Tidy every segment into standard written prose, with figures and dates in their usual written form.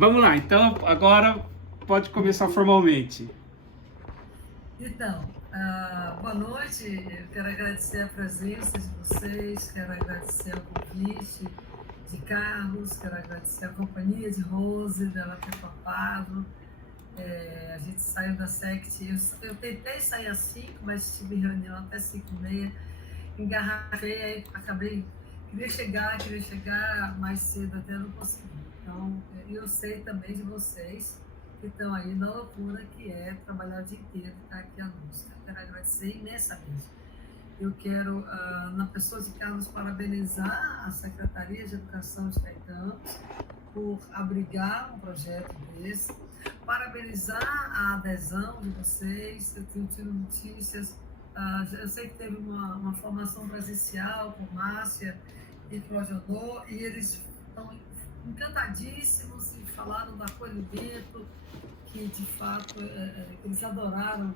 Vamos lá, então agora pode começar formalmente. Então, boa noite. Eu quero agradecer a presença de vocês, quero agradecer o convite de Carlos, quero agradecer a companhia de Rose, dela ter topado. A gente saiu da SECT, eu tentei sair às 5, mas tive reunião até 5h30, engarrafei, aí acabei, queria chegar mais cedo, até não consegui. Então, eu sei também de vocês que estão aí na loucura que é trabalhar o dia inteiro e estar aqui à luz. Eu quero agradecer imensamente. Eu quero, na pessoa de Carlos, parabenizar a Secretaria de Educação de Caetano por abrigar um projeto desse, parabenizar a adesão de vocês. Eu tenho tido notícias, eu sei que teve uma formação presencial com Márcia e Clojodô, e eles estão encantadíssimos e falaram do acolhimento, que de fato eles adoraram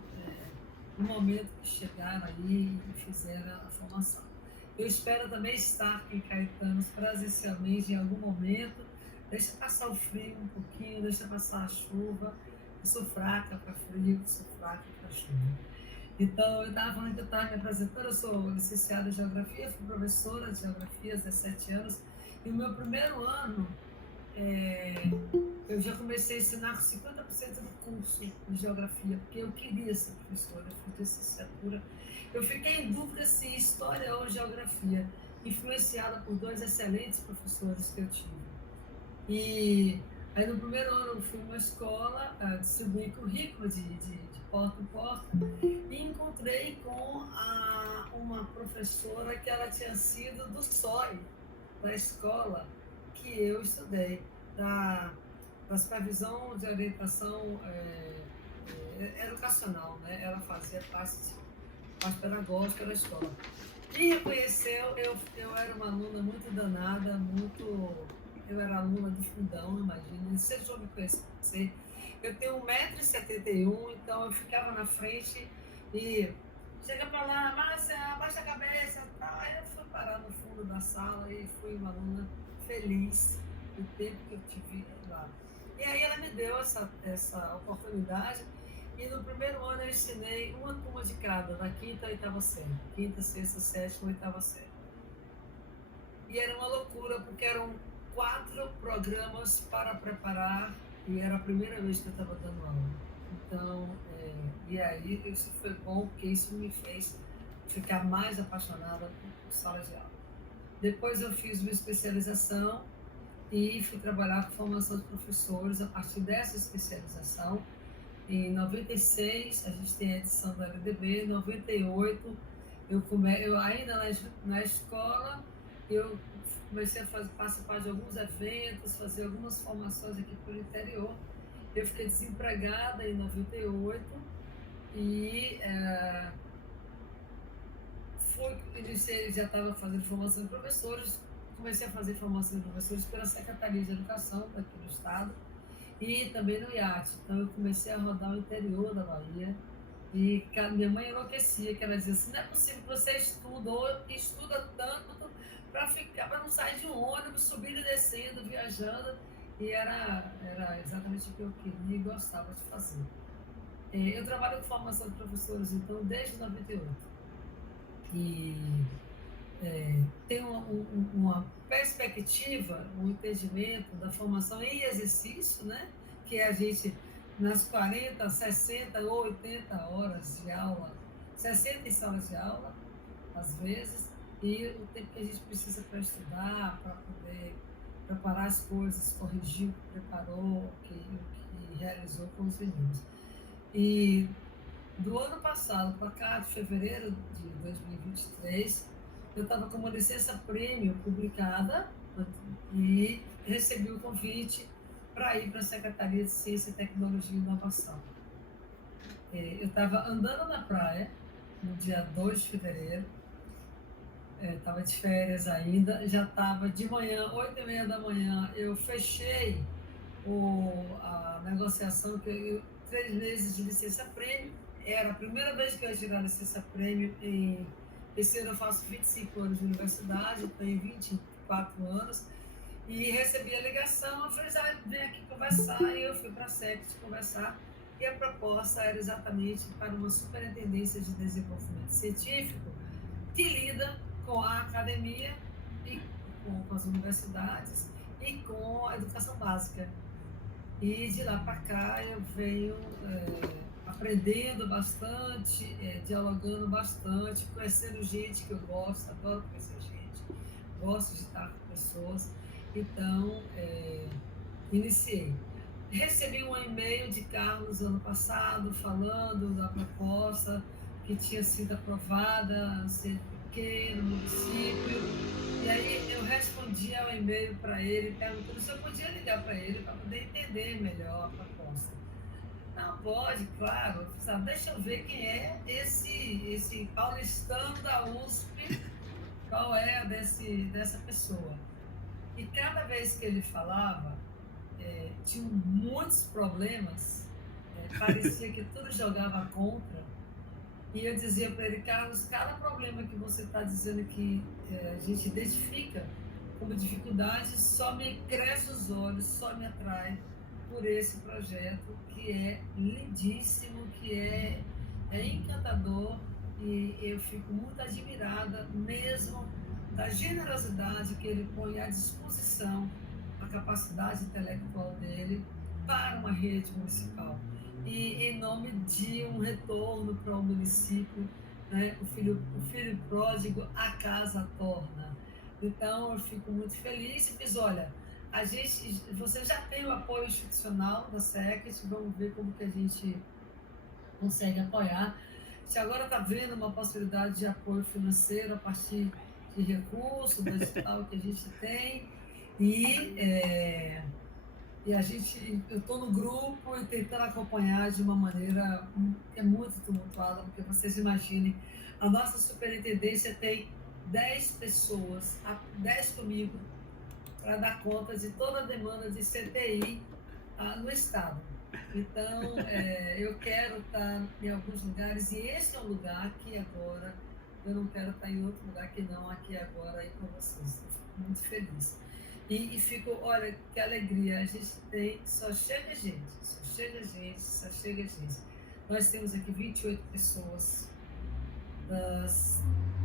o momento que chegaram aí e fizeram a formação. Eu espero também estar em Caetanos presencialmente em algum momento. Deixa passar o frio um pouquinho, deixa passar a chuva. Eu sou fraca para frio, sou fraca para chuva. Então, eu estava falando que eu estava me apresentando, eu sou licenciada em Geografia, fui professora de Geografia há 17 anos, e o meu primeiro ano, eu já comecei a ensinar 50% do curso de Geografia, porque eu queria ser professora, eu fiz licenciatura. Eu fiquei em dúvida se História ou Geografia, influenciada por dois excelentes professores que eu tive. E aí no primeiro ano eu fui numa escola, distribuí currículo de porta em porta, e encontrei com uma professora que ela tinha sido do SOI, da escola que eu estudei, da supervisão de orientação educacional, né? Ela fazia parte pedagógica da escola. Quem reconheceu, eu era uma aluna muito danada, eu era aluna de fundão, imagina, vocês vão me conhecer. Eu tenho 1,71 m, então eu ficava na frente e chega para lá, Márcia, abaixa a cabeça, tá? Aí eu fui parar no fundo da sala e fui uma aluna feliz do tempo que eu tive lá. E aí ela me deu essa oportunidade, e no primeiro ano eu ensinei uma turma de cada, na quinta e oitava série. Quinta, sexta, sétima, oitava série. E era uma loucura, porque eram 4 programas para preparar, e era a primeira vez que eu estava dando aula. Então, e aí isso foi bom, porque isso me fez ficar mais apaixonada por sala de aula. Depois eu fiz uma especialização e fui trabalhar com formação de professores a partir dessa especialização. Em 96, a gente tem a edição da LDB. Em 98, eu ainda na escola, eu comecei a participar de alguns eventos, fazer algumas formações aqui pelo interior. Eu fiquei desempregada em 98 e iniciei, já estava fazendo formação de professores, comecei a fazer formação de professores pela Secretaria de Educação daqui do estado, e também no IAT. Então eu comecei a rodar o interior da Bahia, e minha mãe enlouquecia, que ela dizia assim: não é possível que você estuda tanto para não sair de um ônibus, subindo e descendo, viajando. E era exatamente o que eu queria e gostava de fazer. Eu trabalho com formação de professores, então, desde 98. E tem uma perspectiva, um entendimento da formação em exercício, né? Que é a gente, nas 40, 60 ou 80 horas de aula, 60 em salas de aula, às vezes, e o tempo que a gente precisa para estudar, para poder preparar as coisas, corrigir o que preparou, o que realizou com os meninos. E do ano passado para cá, de fevereiro de 2023, eu estava com uma licença-prêmio publicada e recebi o convite para ir para a Secretaria de Ciência, Tecnologia e Inovação. Eu estava andando na praia no dia 2 de fevereiro, estava de férias ainda, já estava de manhã, 8h30 da manhã, eu fechei a negociação, 3 meses de licença-prêmio. Era a primeira vez que eu ia tirar licença-prêmio. Esse ano eu faço 25 anos de universidade, tenho 24 anos, E recebi a ligação, eu falei, vem aqui conversar, e eu fui para a SECT conversar, e a proposta era exatamente para uma superintendência de desenvolvimento científico que lida com a academia e com as universidades e com a educação básica. E de lá para cá eu venho aprendendo bastante, dialogando bastante, conhecendo gente que eu gosto, adoro conhecer gente, gosto de estar com pessoas. Então, iniciei. Recebi um e-mail de Carlos ano passado falando da proposta que tinha sido aprovada, ser pequeno, município. E aí eu respondi ao e-mail para ele, perguntando se eu podia ligar para ele para poder entender melhor a proposta. Não, pode, claro. Sabe, deixa eu ver quem é esse paulistano da USP, qual é dessa pessoa. E cada vez que ele falava, tinha muitos problemas, parecia que tudo jogava contra. E eu dizia para ele, Carlos, cada problema que você está dizendo que a gente identifica como dificuldade, só me cresce os olhos, só me atrai por esse projeto que é lindíssimo, que é encantador, e eu fico muito admirada mesmo da generosidade que ele põe à disposição, a capacidade intelectual dele para uma rede municipal. E em nome de um retorno para o município, né? O filho pródigo, a casa torna. Então, eu fico muito feliz e fiz, olha, você já tem o apoio institucional da SECT, vamos ver como que a gente consegue apoiar. Se agora está vendo uma possibilidade de apoio financeiro a partir de recursos, do edital que a gente tem, e eu estou no grupo e tentando acompanhar de uma maneira que é muito tumultuada, porque vocês imaginem, a nossa superintendência tem 10 pessoas, 10 comigo, para dar conta de toda a demanda de CTI no Estado. Então, eu quero estar em alguns lugares, e esse é um lugar que agora, eu não quero estar em outro lugar que não aqui agora aí com vocês. Estou muito feliz. E fico, olha, que alegria, a gente tem, só chega gente. Nós temos aqui 28 pessoas, das,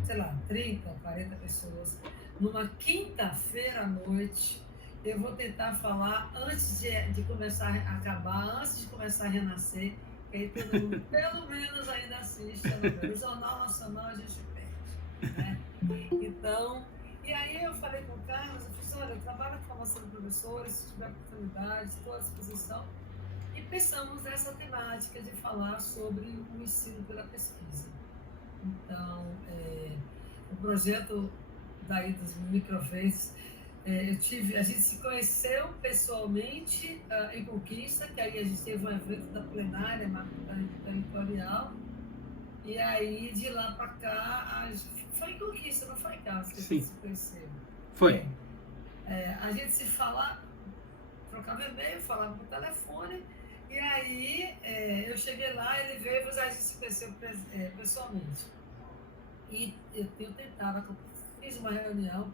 sei lá, 30, 40 pessoas. Numa quinta-feira à noite, eu vou tentar falar antes de começar a acabar, antes de começar a renascer, que aí todo mundo, pelo menos, ainda assiste a novela. O Jornal Nacional a gente perde, né? Então, e aí eu falei com o Carlos, eu disse, olha, eu trabalho com formação de professores, se tiver oportunidade, estou à disposição. E pensamos nessa temática de falar sobre o ensino pela pesquisa. Então, o projeto daí dos microvezes, a gente se conheceu pessoalmente em Conquista, que aí a gente teve um evento da plenária territorial, e aí de lá para cá, foi em Conquista, não foi, Carlos, que a gente se conheceu? Foi. A gente se falava, trocava e-mail, falava por telefone, e aí eu cheguei lá, ele veio, mas a gente se conheceu pessoalmente. E eu tenho tentado, fiz uma reunião,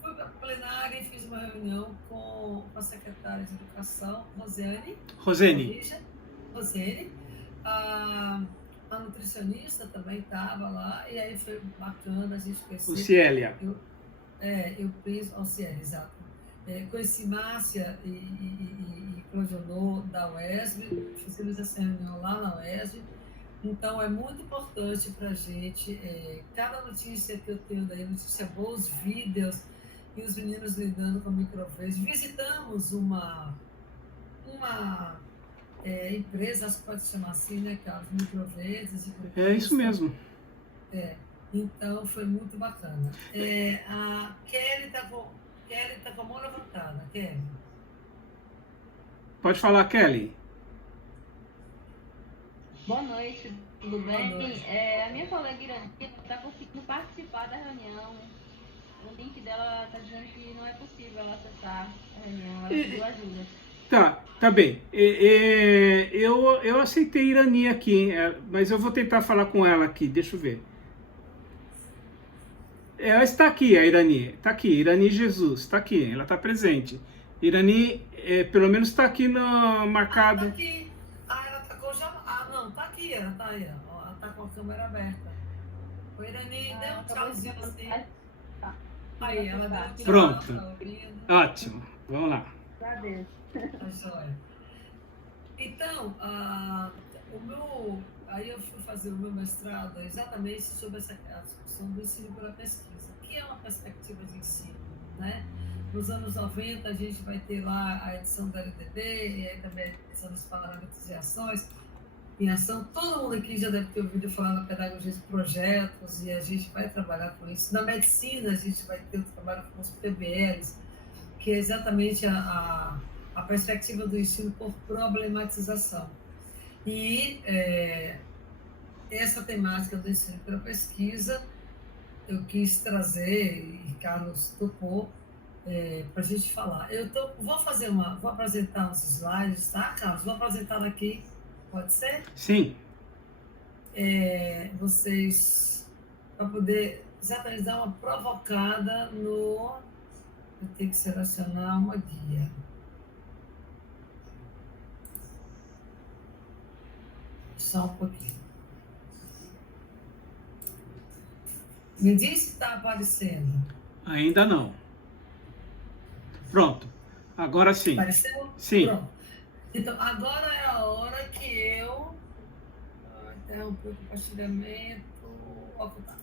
fui para a plenária e fiz uma reunião com a secretária de Educação, Rosene. A nutricionista também estava lá, e aí foi bacana a gente conhecer. O Célia. Eu penso, Célia, exato. Conheci Márcia e Clodionô da UESB, fizemos essa reunião lá na UESB. Então, é muito importante para a gente, cada notícia que eu tenho daí, notícia boa, os vídeos, e os meninos lidando com microvezes. Visitamos uma empresa, acho que pode chamar assim, né, Carlos? Microvezes. É isso mesmo. Então, foi muito bacana. A Kelly está com a mão levantada. Kelly. Pode falar, Kelly. Boa noite, tudo bem? Boa noite. A minha colega Irani está conseguindo participar da reunião. O link dela está dizendo que não é possível ela acessar a reunião, ela pediu ajuda. Tá bem. Eu aceitei Irani aqui, mas eu vou tentar falar com ela aqui, deixa eu ver. Está aqui a Irani, está aqui, Irani Jesus, está aqui, ela está presente. Irani, pelo menos está aqui no marcado. Tá aqui. Ela tá com não, tá aqui, ela tá aí, ó. Ela tá com a câmera aberta. O Irani deu um tchauzinho assim. Tá. Aí, ela deu um tchau. Pronto. Tá ouvindo. Ótimo, vamos lá. Agradeço. Tá joia. Então, aí eu fui fazer o meu mestrado exatamente sobre essa discussão do ensino pela pesquisa, que é uma perspectiva de ensino, né? Nos anos 90 a gente vai ter lá a edição da LDB, e aí também a edição dos parâmetros e ações em ação. Todo mundo aqui já deve ter ouvido falar na pedagogia de projetos, e a gente vai trabalhar com isso. Na medicina a gente vai ter o trabalho com os PBLs, que é exatamente a perspectiva do ensino por problematização. E essa temática do ensino pela pesquisa, eu quis trazer, e Carlos topou, para a gente falar. Vou apresentar uns slides, tá, Carlos? Vou apresentar aqui, pode ser? Sim. Vocês, para poder exatamente dar uma provocada no... Eu tenho que selecionar uma guia. Só um pouquinho. Me diz se está aparecendo. Ainda não. Pronto. Agora sim. Apareceu? Sim. Pronto. Então, agora é a hora que eu... interromper o compartilhamento. Ocultar.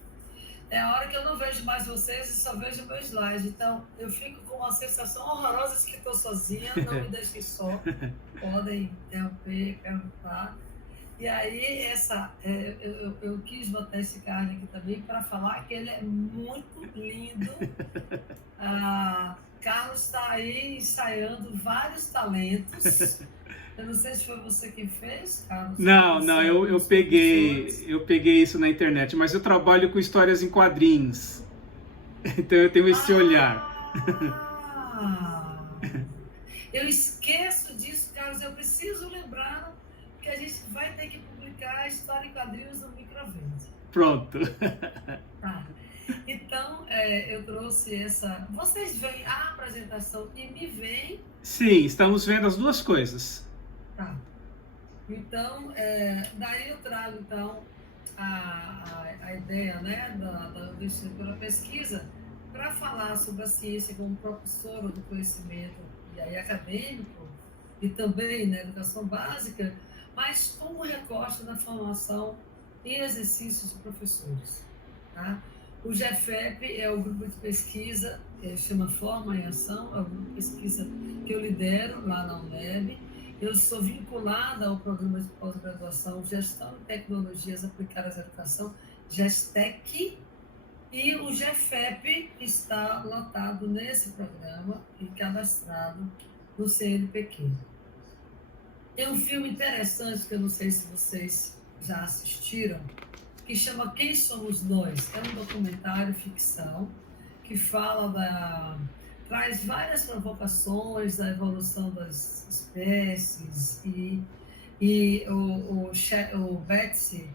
É a hora que eu não vejo mais vocês e só vejo o meu slide. Então, eu fico com uma sensação horrorosa que estou sozinha. Não me deixem só. Podem interromper, perguntar. E aí, eu quis botar esse card aqui também para falar que ele é muito lindo. Carlos está aí ensaiando vários talentos. Eu não sei se foi você quem fez, Carlos. Não, eu peguei isso na internet, mas eu trabalho com histórias em quadrinhos. Então eu tenho esse olhar. Eu esqueço disso, Carlos. Eu preciso lembrar que a gente vai ter que publicar a história em quadrinhos no Microverde. Pronto. Tá. Então, eu trouxe essa... Vocês veem a apresentação e me veem? Sim, estamos vendo as duas coisas. Tá. Então, daí eu trago, então, a ideia, né, do ensino pela pesquisa para falar sobre a ciência como propulsora do conhecimento e aí acadêmico e também na educação básica, mas como recorte da formação e exercícios de professores. Tá? O GEFEP é o grupo de pesquisa, chama Forma em Ação, é o grupo de pesquisa que eu lidero lá na UNEB. Eu sou vinculada ao programa de pós-graduação Gestão e Tecnologias Aplicadas à Educação, GESTEC, e o GEFEP está lotado nesse programa e cadastrado no CNPq. Tem um filme interessante, que eu não sei se vocês já assistiram, que chama Quem Somos Nós? É um documentário ficção que fala traz várias provocações da evolução das espécies e o Betsy,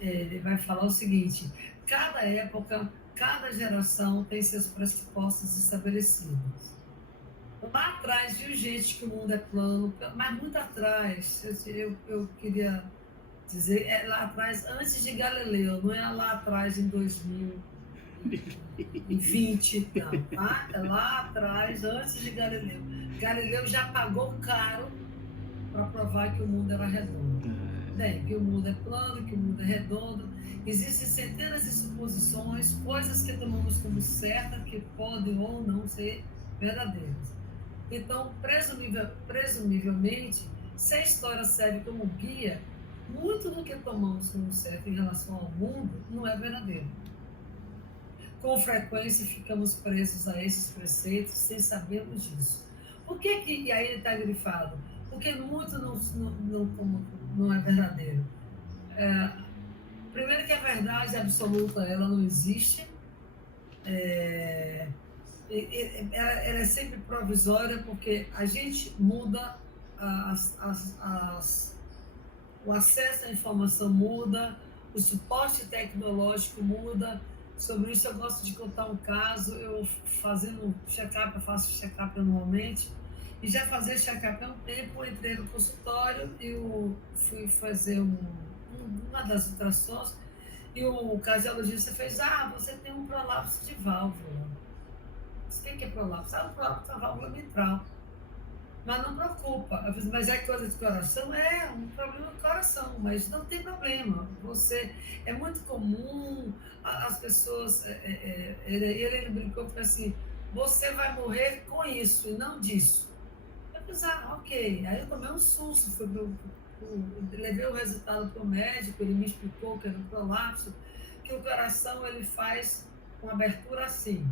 ele vai falar o seguinte: cada época, cada geração tem seus pressupostos estabelecidos. Lá atrás viu gente que o mundo é plano, mas muito atrás, eu queria dizer, lá atrás, antes de Galileu, não é lá atrás em 2020, não, tá? É lá atrás, antes de Galileu. Galileu já pagou caro para provar que o mundo era redondo. Bem, que o mundo é plano, que o mundo é redondo. Existem centenas de suposições, coisas que tomamos como certas, que podem ou não ser verdadeiras. Então, presumivelmente, se a história serve como guia, muito do que tomamos como certo em relação ao mundo não é verdadeiro. Com frequência, ficamos presos a esses preceitos sem sabermos disso. Por que e aí ele está grifado? Porque muito não é verdadeiro. Primeiro que a verdade absoluta, ela não existe. Ela é sempre provisória, porque a gente muda, o acesso à informação muda, o suporte tecnológico muda, Sobre isso, eu gosto de contar um caso. Eu fazendo check-up, eu faço check-up anualmente. E já fazia check-up há um tempo, eu entrei no consultório e eu fui fazer uma das ultrassons. E o cardiologista fez: você tem um prolapso de válvula. O que é prolapso? O prolapso da válvula mitral. Mas não preocupa. Eu falei: mas é coisa de coração? É um problema do coração, mas não tem problema. É muito comum as pessoas. Ele brincou assim: você vai morrer com isso e não disso. Eu pensei: ok. Aí eu tomei um susto, levei o resultado para o médico, ele me explicou que era um prolapso, que o coração ele faz uma abertura assim.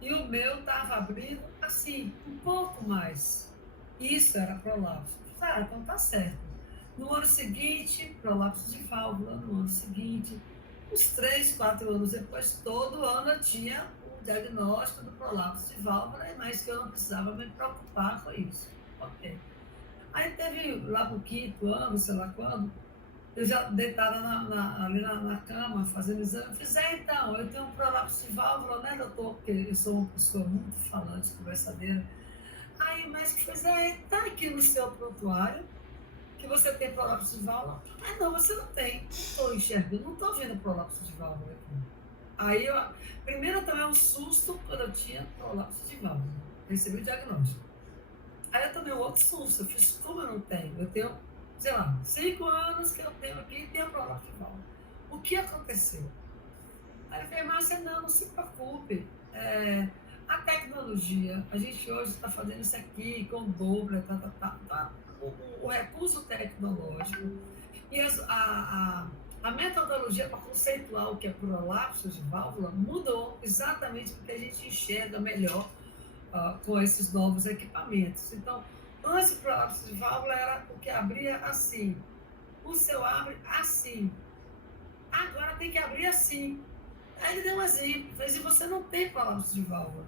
E o meu estava abrindo assim, um pouco mais. Isso era prolapso. Então tá certo. No ano seguinte, prolapso de válvula. No ano seguinte, uns 3, 4 anos depois, todo ano eu tinha o diagnóstico do prolapso de válvula, mas que eu não precisava me preocupar com isso. Ok. Aí teve lá pro 5º ano, sei lá quando, eu já deitada ali na cama, fazendo exame, eu fiz: então, eu tenho um prolapso de válvula, né, doutor? Porque eu sou uma pessoa muito falante, conversadeira. Aí o médico fez: tá aqui no seu prontuário que você tem prolapso de válvula. Não, você não tem. Não estou enxergando, não estou vendo prolapso de válvula aqui. Aí, primeiro eu tomei um susto quando eu tinha prolapso de válvula. Recebi o diagnóstico. Aí eu tomei um outro susto. Eu fiz: como eu não tenho? Eu tenho, sei lá, 5 anos que eu tenho aqui e tenho prolapso de válvula. O que aconteceu? Aí eu falei: Márcia, não se preocupe. A tecnologia, a gente hoje está fazendo isso aqui com Doppler, o recurso tecnológico e a metodologia para conceituar o que é prolapso de válvula mudou exatamente porque a gente enxerga melhor com esses novos equipamentos. Então, antes o prolapso de válvula era o que abria assim. O seu abre assim. Agora tem que abrir assim. Aí ele deu um exemplo. Fez: e você não tem prolapso de válvula.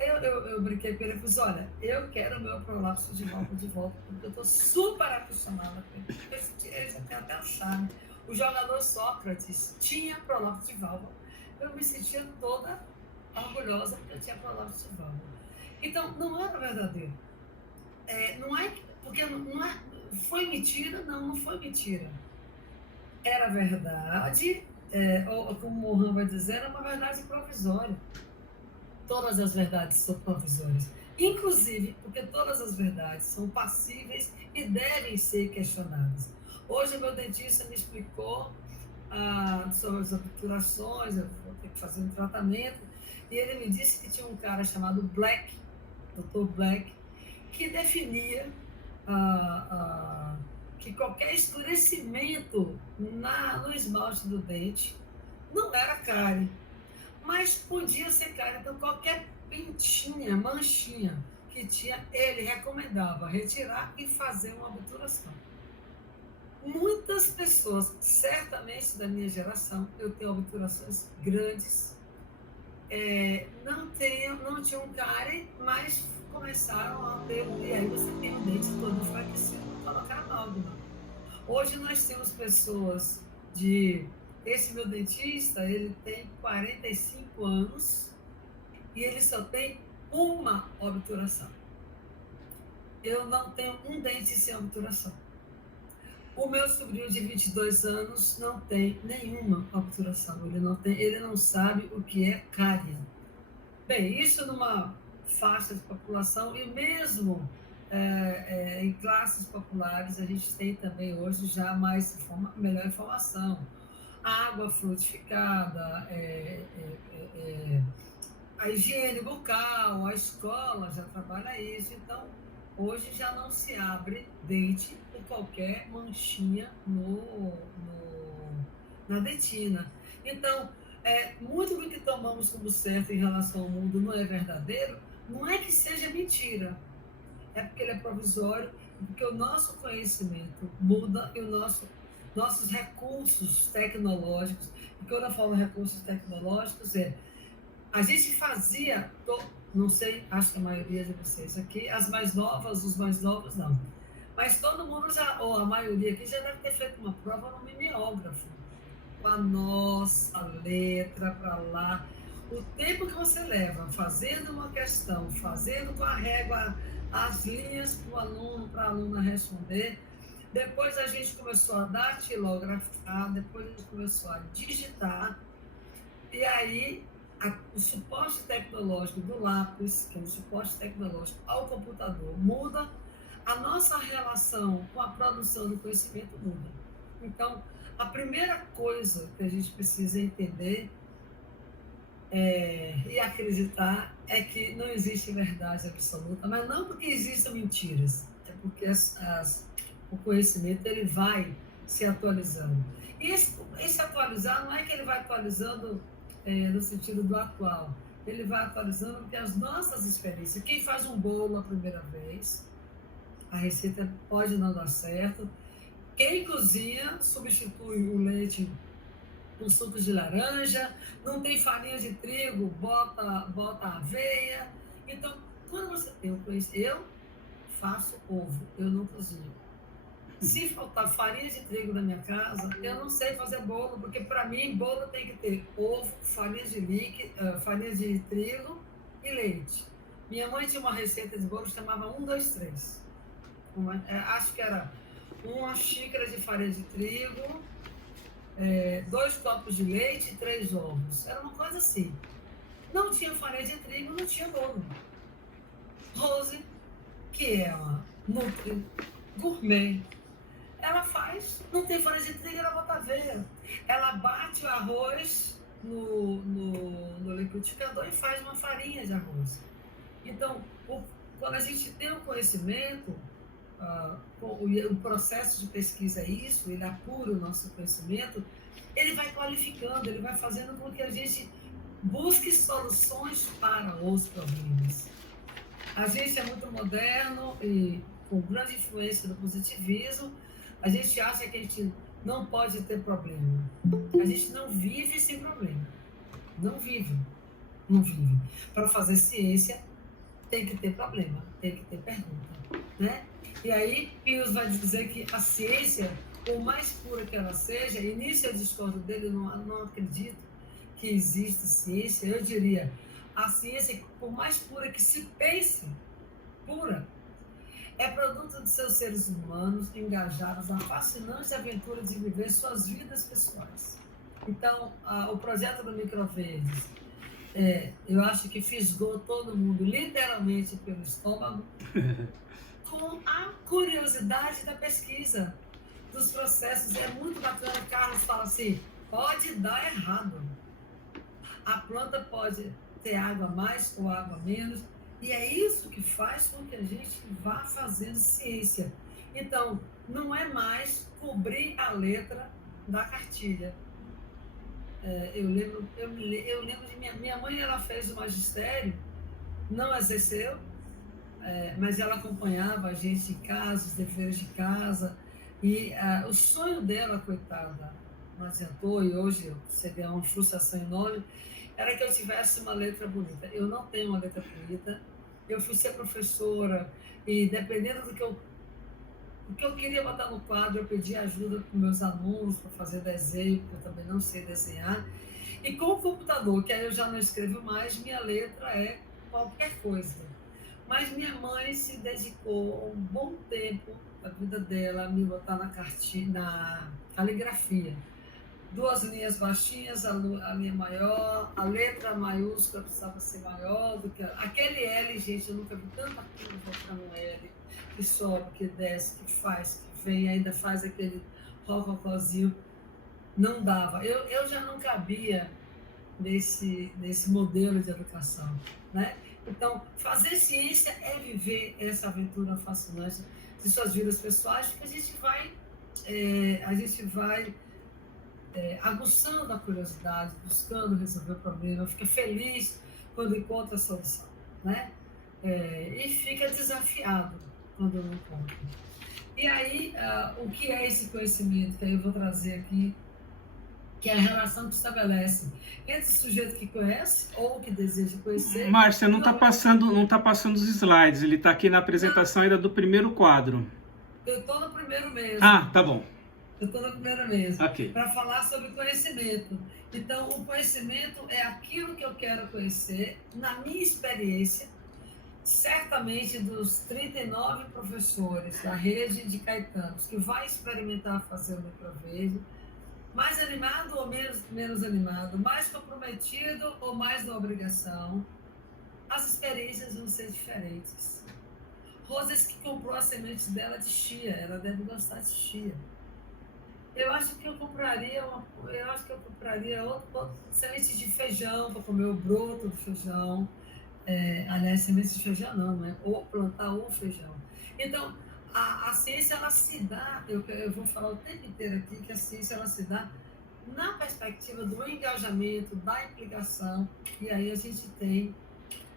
Eu brinquei com ele e falei: olha, eu quero o meu prolapso de válvula de volta, porque eu estou super acostumada com ele. Ele já tem até um charme. O jogador Sócrates tinha prolapso de válvula. Eu me sentia toda orgulhosa porque eu tinha prolapso de válvula. Então, não era verdadeiro. Não é porque não é, foi mentira? Não foi mentira. Era verdade, ou como o Mohan vai dizer, era uma verdade provisória. Todas as verdades são provisórias. Inclusive, porque todas as verdades são passíveis e devem ser questionadas. Hoje, o meu dentista me explicou sobre as obturações, eu vou ter que fazer um tratamento, e ele me disse que tinha um cara chamado Black, Dr. Black, que definia que qualquer escurecimento no esmalte do dente não era cárie, mas podia ser cárie. Então, qualquer pintinha, manchinha que tinha, ele recomendava retirar e fazer uma obturação. Muitas pessoas, certamente da minha geração, eu tenho obturações grandes, não tinham cárie, mas começaram a ter, e aí você tem o dente todo enfraquecido, colocar amálgama. Hoje nós temos pessoas esse meu dentista, ele tem 45 anos e ele só tem uma obturação. Eu não tenho um dente sem obturação. O meu sobrinho de 22 anos não tem nenhuma obturação. Ele não sabe o que é cárie. Bem, isso numa faixa de população e mesmo em classes populares a gente tem também hoje já melhor informação. Água frutificada, a higiene bucal, a escola já trabalha isso. Então, hoje já não se abre dente por qualquer manchinha na dentina. Então, muito do que tomamos como certo em relação ao mundo não é verdadeiro, não é que seja mentira, é porque ele é provisório, porque o nosso conhecimento muda e nossos recursos tecnológicos, e quando eu falo recursos tecnológicos, a gente fazia, não sei, acho que a maioria de vocês aqui, os mais novos não, mas todo mundo ou a maioria aqui já deve ter feito uma prova no mimeógrafo. com a nossa letra para lá. O tempo que você leva fazendo uma questão, fazendo com a régua as linhas para a aluna responder. Depois a gente começou a datilografar, depois a gente começou a digitar. E aí o suporte tecnológico do lápis, que é um suporte tecnológico ao computador, muda. A nossa relação com a produção do conhecimento muda. Então, a primeira coisa que a gente precisa entender e acreditar é que não existe verdade absoluta, mas não porque existam mentiras, é porque o conhecimento ele vai se atualizando. E esse atualizar não é que ele vai atualizando no sentido do atual, ele vai atualizando porque as nossas experiências, quem faz um bolo a primeira vez, a receita pode não dar certo, quem cozinha substitui o leite com suco de laranja, não tem farinha de trigo, bota aveia. Então, quando você tem o conhecimento, eu faço ovo, eu não cozinho. Se faltar farinha de trigo na minha casa, eu não sei fazer bolo, porque para mim bolo tem que ter ovo, farinha de trigo e leite. Minha mãe tinha uma receita de bolo que chamava 1, 2, 3. Acho que era 1 xícara de farinha de trigo, 2 copos de leite e 3 ovos. Era uma coisa assim. Não tinha farinha de trigo, não tinha bolo. Rose, que é uma nutri gourmet, ela faz, não tem farinha de trigo, ela bota aveia. Ela bate o arroz no liquidificador e faz uma farinha de arroz. Então, quando a gente tem o conhecimento, o processo de pesquisa é isso, ele apura o nosso conhecimento, ele vai qualificando, ele vai fazendo com que a gente busque soluções para os problemas. A gente é muito moderno e com grande influência do positivismo, a gente acha que a gente não pode ter problema. A gente não vive sem problema. Não vive. Para fazer ciência, tem que ter problema, tem que ter pergunta, né? E aí, Pius vai dizer que a ciência, por mais pura que ela seja, e nisso eu discordo dele, não acredito que exista ciência, eu diria, a ciência, por mais pura que se pense, pura, é produto de seus seres humanos engajados na fascinante aventura de viver suas vidas pessoais. Então, o projeto do Microverdes, eu acho que fisgou todo mundo, literalmente, pelo estômago, com a curiosidade da pesquisa, dos processos. É muito bacana. Carlos fala assim, pode dar errado. A planta pode ter água a mais ou água a menos, e é isso que faz com que a gente vá fazendo ciência. Então, não é mais cobrir a letra da cartilha. Eu lembro de minha mãe, ela fez o magistério, não exerceu, mas ela acompanhava a gente em casa, os deveres de casa, e o sonho dela, coitada, não adiantou, e hoje seria uma frustração enorme, era que eu tivesse uma letra bonita. Eu não tenho uma letra bonita, eu fui ser professora, e dependendo do que eu queria botar no quadro, eu pedi ajuda para meus alunos para fazer desenho, porque eu também não sei desenhar, e com o computador, que aí eu já não escrevo mais, minha letra é qualquer coisa. Mas minha mãe se dedicou um bom tempo da vida dela a me botar na caligrafia. 2 linhas baixinhas, a linha maior, a letra maiúscula precisava ser maior do que aquele L, gente, eu nunca vi tanta coisa botando um L, que sobe, que desce, que faz, que vem, ainda faz aquele rococózinho. Não dava. Eu já não cabia nesse modelo de educação, né? Então, fazer ciência é viver essa aventura fascinante de suas vidas pessoais, porque a gente vai aguçando a curiosidade, buscando resolver o problema, fica feliz quando encontra a solução, né? E fica desafiado quando não encontra. E aí, o que é esse conhecimento que aí eu vou trazer aqui, que é a relação que estabelece entre o sujeito que conhece ou que deseja conhecer. Márcia, não está passando os slides, ele está aqui na apresentação ainda do primeiro quadro. Eu estou no primeiro mesmo. Ah, tá bom. Eu estou na primeira mesa. Ok. Para falar sobre conhecimento. Então, o conhecimento é aquilo que eu quero conhecer, na minha experiência, certamente dos 39 professores da rede de Caetanos, que vai experimentar fazer o microverde, mais animado ou menos animado, mais comprometido ou mais na obrigação, as experiências vão ser diferentes. Rosas que comprou as sementes dela de chia, ela deve gostar de chia. Eu acho que eu compraria outra semente de feijão para comer o broto do feijão. Aliás, sementes de feijão não, né? Ou plantar o feijão. Então, a ciência, ela se dá, eu vou falar o tempo inteiro aqui, que a ciência, ela se dá na perspectiva do engajamento, da implicação, e aí a gente tem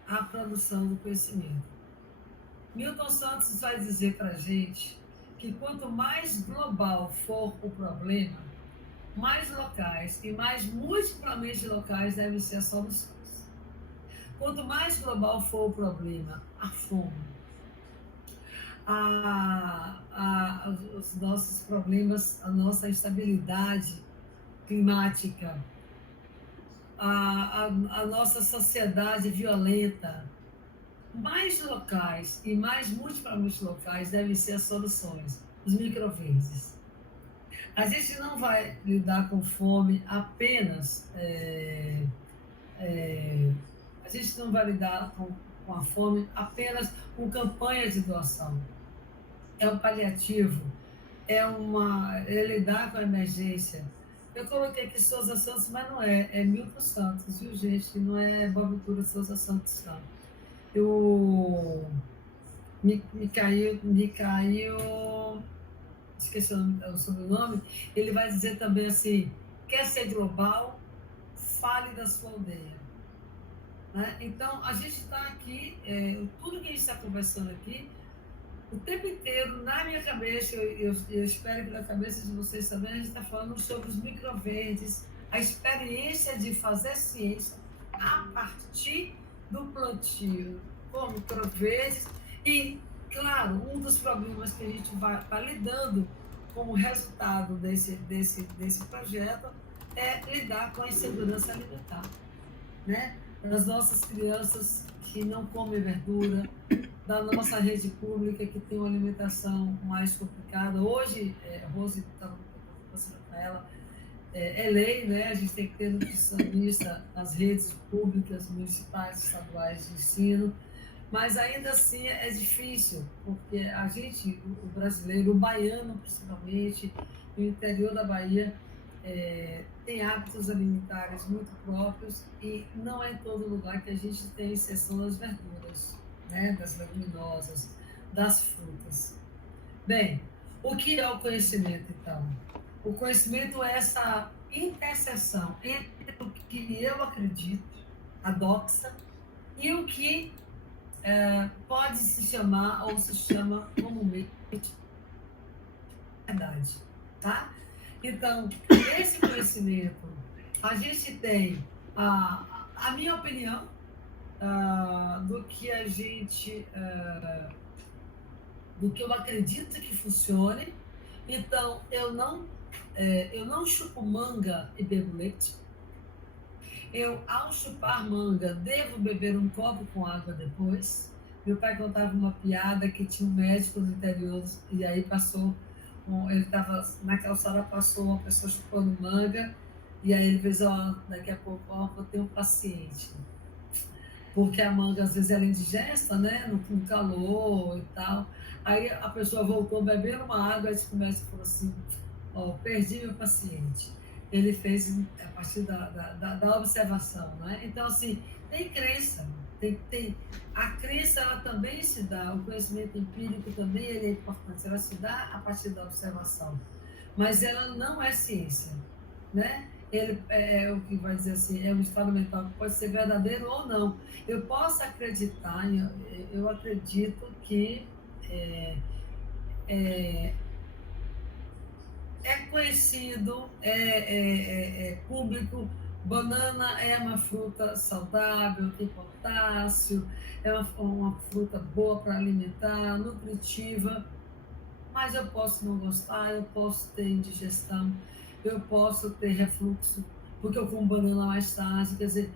a produção do conhecimento. Milton Santos vai dizer para a gente que quanto mais global for o problema, mais locais e mais multiplamente locais devem ser as soluções. Quanto mais global for o problema, a fome, os nossos problemas, a nossa instabilidade climática, a nossa sociedade violenta, mais locais e mais multiplamente locais devem ser as soluções, os microverdes. A gente não vai lidar com fome apenas, a gente não vai lidar com a fome apenas com campanhas de doação. É um paliativo, é lidar com a emergência. Eu coloquei aqui Souza Santos, mas não é Milton Santos, viu, gente? Não é Boaventura Souza Santos, não. Micael, esqueci o sobrenome, ele vai dizer também assim, quer ser global, fale da sua aldeia. Né? Então, a gente está aqui, tudo que a gente está conversando aqui, o tempo inteiro, na minha cabeça, eu espero que na cabeça de vocês também, a gente está falando sobre os microverdes, a experiência de fazer ciência a partir do plantio com microverdes e, claro, um dos problemas que a gente vai estar lidando com o resultado desse projeto é lidar com a insegurança alimentar, né? Das nossas crianças que não comem verdura, da nossa rede pública que tem uma alimentação mais complicada. Hoje, a Rose estava conversando com ela, é lei, né? A gente tem que ter nutricionista nas redes públicas, municipais, estaduais de ensino, mas ainda assim é difícil, porque a gente, o brasileiro, o baiano principalmente, no interior da Bahia, tem hábitos alimentares muito próprios e não é em todo lugar que a gente tem exceção das verduras, né? Das leguminosas, das frutas. Bem, o que é o conhecimento, então? O conhecimento é essa interseção entre o que eu acredito, a doxa, e o que pode se chamar ou se chama comumente verdade, tá? Então, esse conhecimento, a gente tem a minha opinião do que a gente, do que eu acredito que funcione. Então, eu não chupo manga e bebo leite. Ao chupar manga, devo beber um copo com água depois. Meu pai contava uma piada que tinha um médico no interior e aí ele estava na calçada, passou uma pessoa chupando manga e aí ele fez, daqui a pouco eu tenho um paciente. Porque a manga às vezes ela é indigesta, né, no calor e tal. Aí a pessoa voltou bebendo uma água, a gente começa e falou assim, perdi meu paciente. Ele fez a partir da observação, né? Então, assim, tem crença, a crença ela também se dá, o conhecimento empírico também ele é importante, ela se dá a partir da observação, mas ela não é ciência, né? Ele é o que vai dizer assim, é um estado mental que pode ser verdadeiro ou não. Eu posso acreditar, eu acredito que é conhecido, é público, banana é uma fruta saudável, tem potássio, é uma fruta boa para alimentar, nutritiva, mas eu posso não gostar, eu posso ter indigestão, eu posso ter refluxo, porque eu como banana mais tarde. Quer dizer,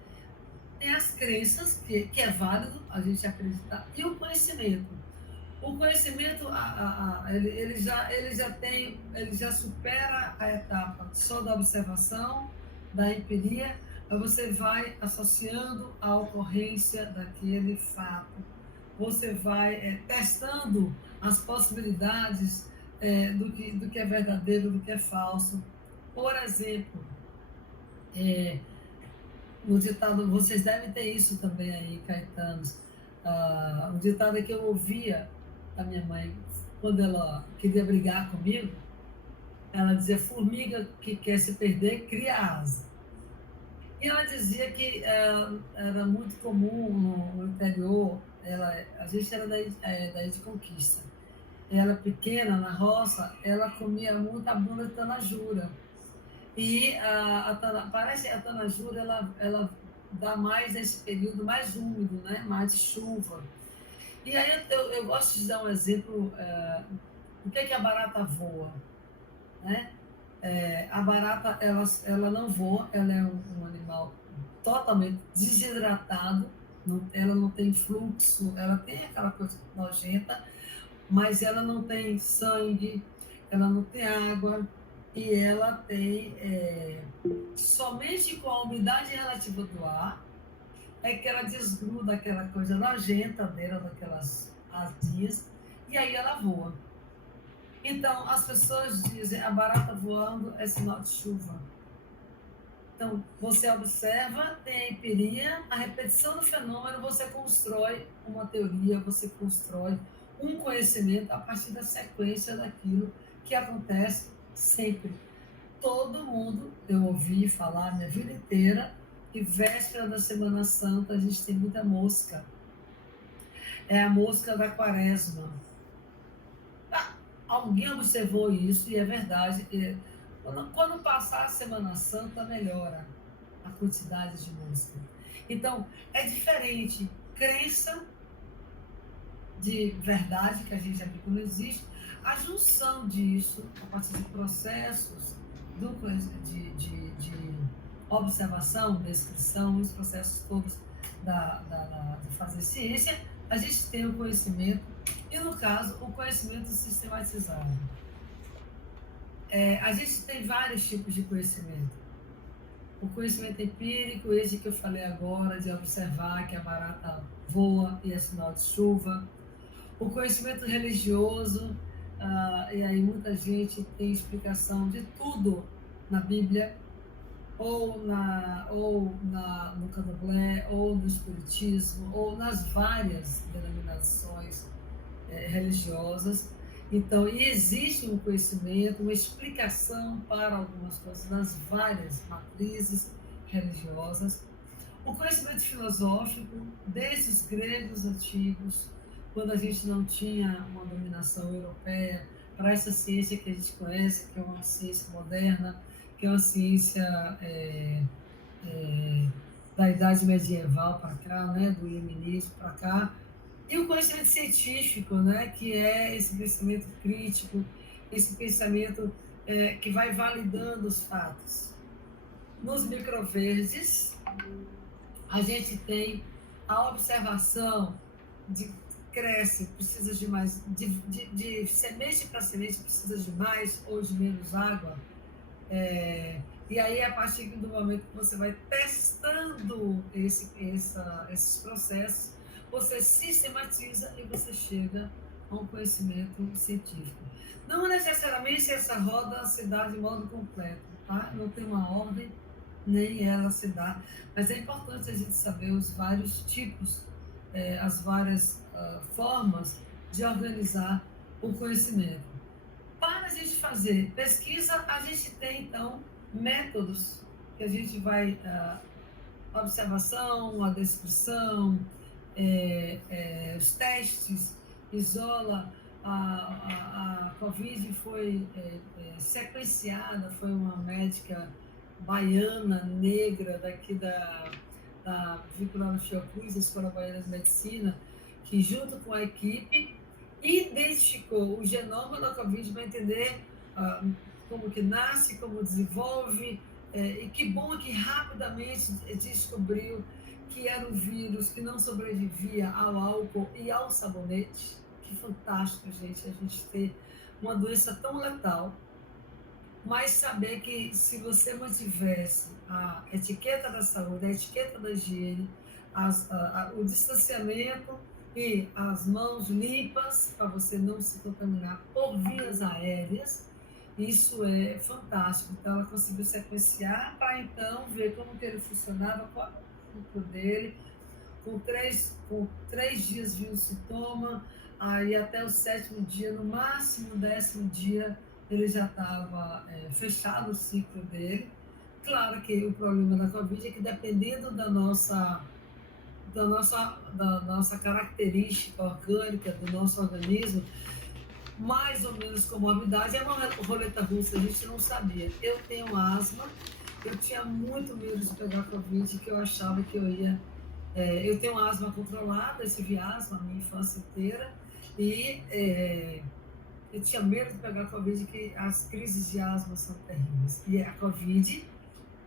tem as crenças, que é válido a gente acreditar, e o conhecimento. O conhecimento, ele já supera a etapa só da observação, da empiria, aí você vai associando a ocorrência daquele fato. Você vai testando as possibilidades do que é verdadeiro, do que é falso. Por exemplo, no ditado, vocês devem ter isso também aí, caetanos. O ditado que eu ouvia da minha mãe, quando ela queria brigar comigo, ela dizia: formiga que quer se perder, cria asa. E ela dizia que era muito comum no interior, a gente era daí de Conquista. Ela pequena, na roça, ela comia muita bunda de tanajura. E parece que a tanajura ela dá mais nesse período mais úmido, né? Mais de chuva. E aí eu gosto de dar um exemplo. O que é que a barata voa? Né? A barata ela não voa, ela é um animal totalmente desidratado, ela não tem fluxo, ela tem aquela coisa nojenta, mas ela não tem sangue, ela não tem água, e ela tem somente com a umidade relativa do ar é que ela desgruda aquela coisa nojenta dela, daquelas asinhas, e aí ela voa. Então, as pessoas dizem: a barata voando é sinal de chuva. Então, você observa, tem a empiria, a repetição do fenômeno, você constrói uma teoria, você constrói um conhecimento a partir da sequência daquilo que acontece sempre. Todo mundo, eu ouvi falar minha vida inteira, que véspera da Semana Santa a gente tem muita mosca. É a mosca da quaresma. Alguém observou isso e é verdade. Quando passar a Semana Santa, melhora a quantidade de mosca. Então, é diferente crença de verdade, que a gente já viu que não existe, a junção disso, a partir de processos de observação, descrição, os processos todos de fazer ciência, a gente tem o conhecimento, e no caso, o conhecimento sistematizado. A gente tem vários tipos de conhecimento. O conhecimento empírico, esse que eu falei agora, de observar que a barata voa e é sinal de chuva. O conhecimento religioso, e aí muita gente tem explicação de tudo na Bíblia, ou no candomblé, ou no espiritismo, ou nas várias denominações religiosas. Então, e existe um conhecimento, uma explicação para algumas coisas nas várias matrizes religiosas. O conhecimento filosófico, desde os gregos antigos, quando a gente não tinha uma dominação europeia, para essa ciência que a gente conhece, que é uma ciência moderna, que é uma ciência da Idade Medieval para cá, né, do Iluminismo para cá, e o conhecimento científico, né, que é esse pensamento crítico, esse pensamento que vai validando os fatos. Nos microverdes, a gente tem a observação de cresce, precisa de mais, de semente para semente precisa de mais ou de menos água. E aí, a partir do momento que você vai testando esses processos, você sistematiza e você chega a um conhecimento científico. Não necessariamente essa roda se dá de modo completo, tá? Não tem uma ordem, nem ela se dá, mas é importante a gente saber os vários tipos, as várias formas de organizar o conhecimento. Para a gente fazer pesquisa, a gente tem, então, métodos que a gente vai, a observação, a descrição, os testes, isola. A Covid foi sequenciada, foi uma médica baiana, negra, daqui da Vinculada Fiocruz, da Escola Baiana de Medicina, que junto com a equipe, identificou o genoma da Covid para entender como que nasce, como desenvolve, e que bom que rapidamente descobriu que era um vírus que não sobrevivia ao álcool e ao sabonete. Que fantástico, gente, a gente ter uma doença tão letal, mas saber que se você mantivesse a etiqueta da saúde, a etiqueta da higiene, o distanciamento e as mãos limpas para você não se contaminar por vias aéreas, isso é fantástico. Então ela conseguiu sequenciar para então ver como que ele funcionava, qual era o grupo dele. Com três dias viu o sintoma, aí até o 7º dia, no máximo o 10º dia, ele já estava fechado o ciclo dele. Claro que o problema da Covid é que dependendo da nossa característica orgânica, do nosso organismo, mais ou menos comorbidade, é uma roleta russa, a gente não sabia. Eu tenho asma, eu tinha muito medo de pegar Covid, que eu achava que eu ia... eu tenho asma controlada, eu tive asma a minha infância inteira, e eu tinha medo de pegar Covid, que as crises de asma são terríveis. E a Covid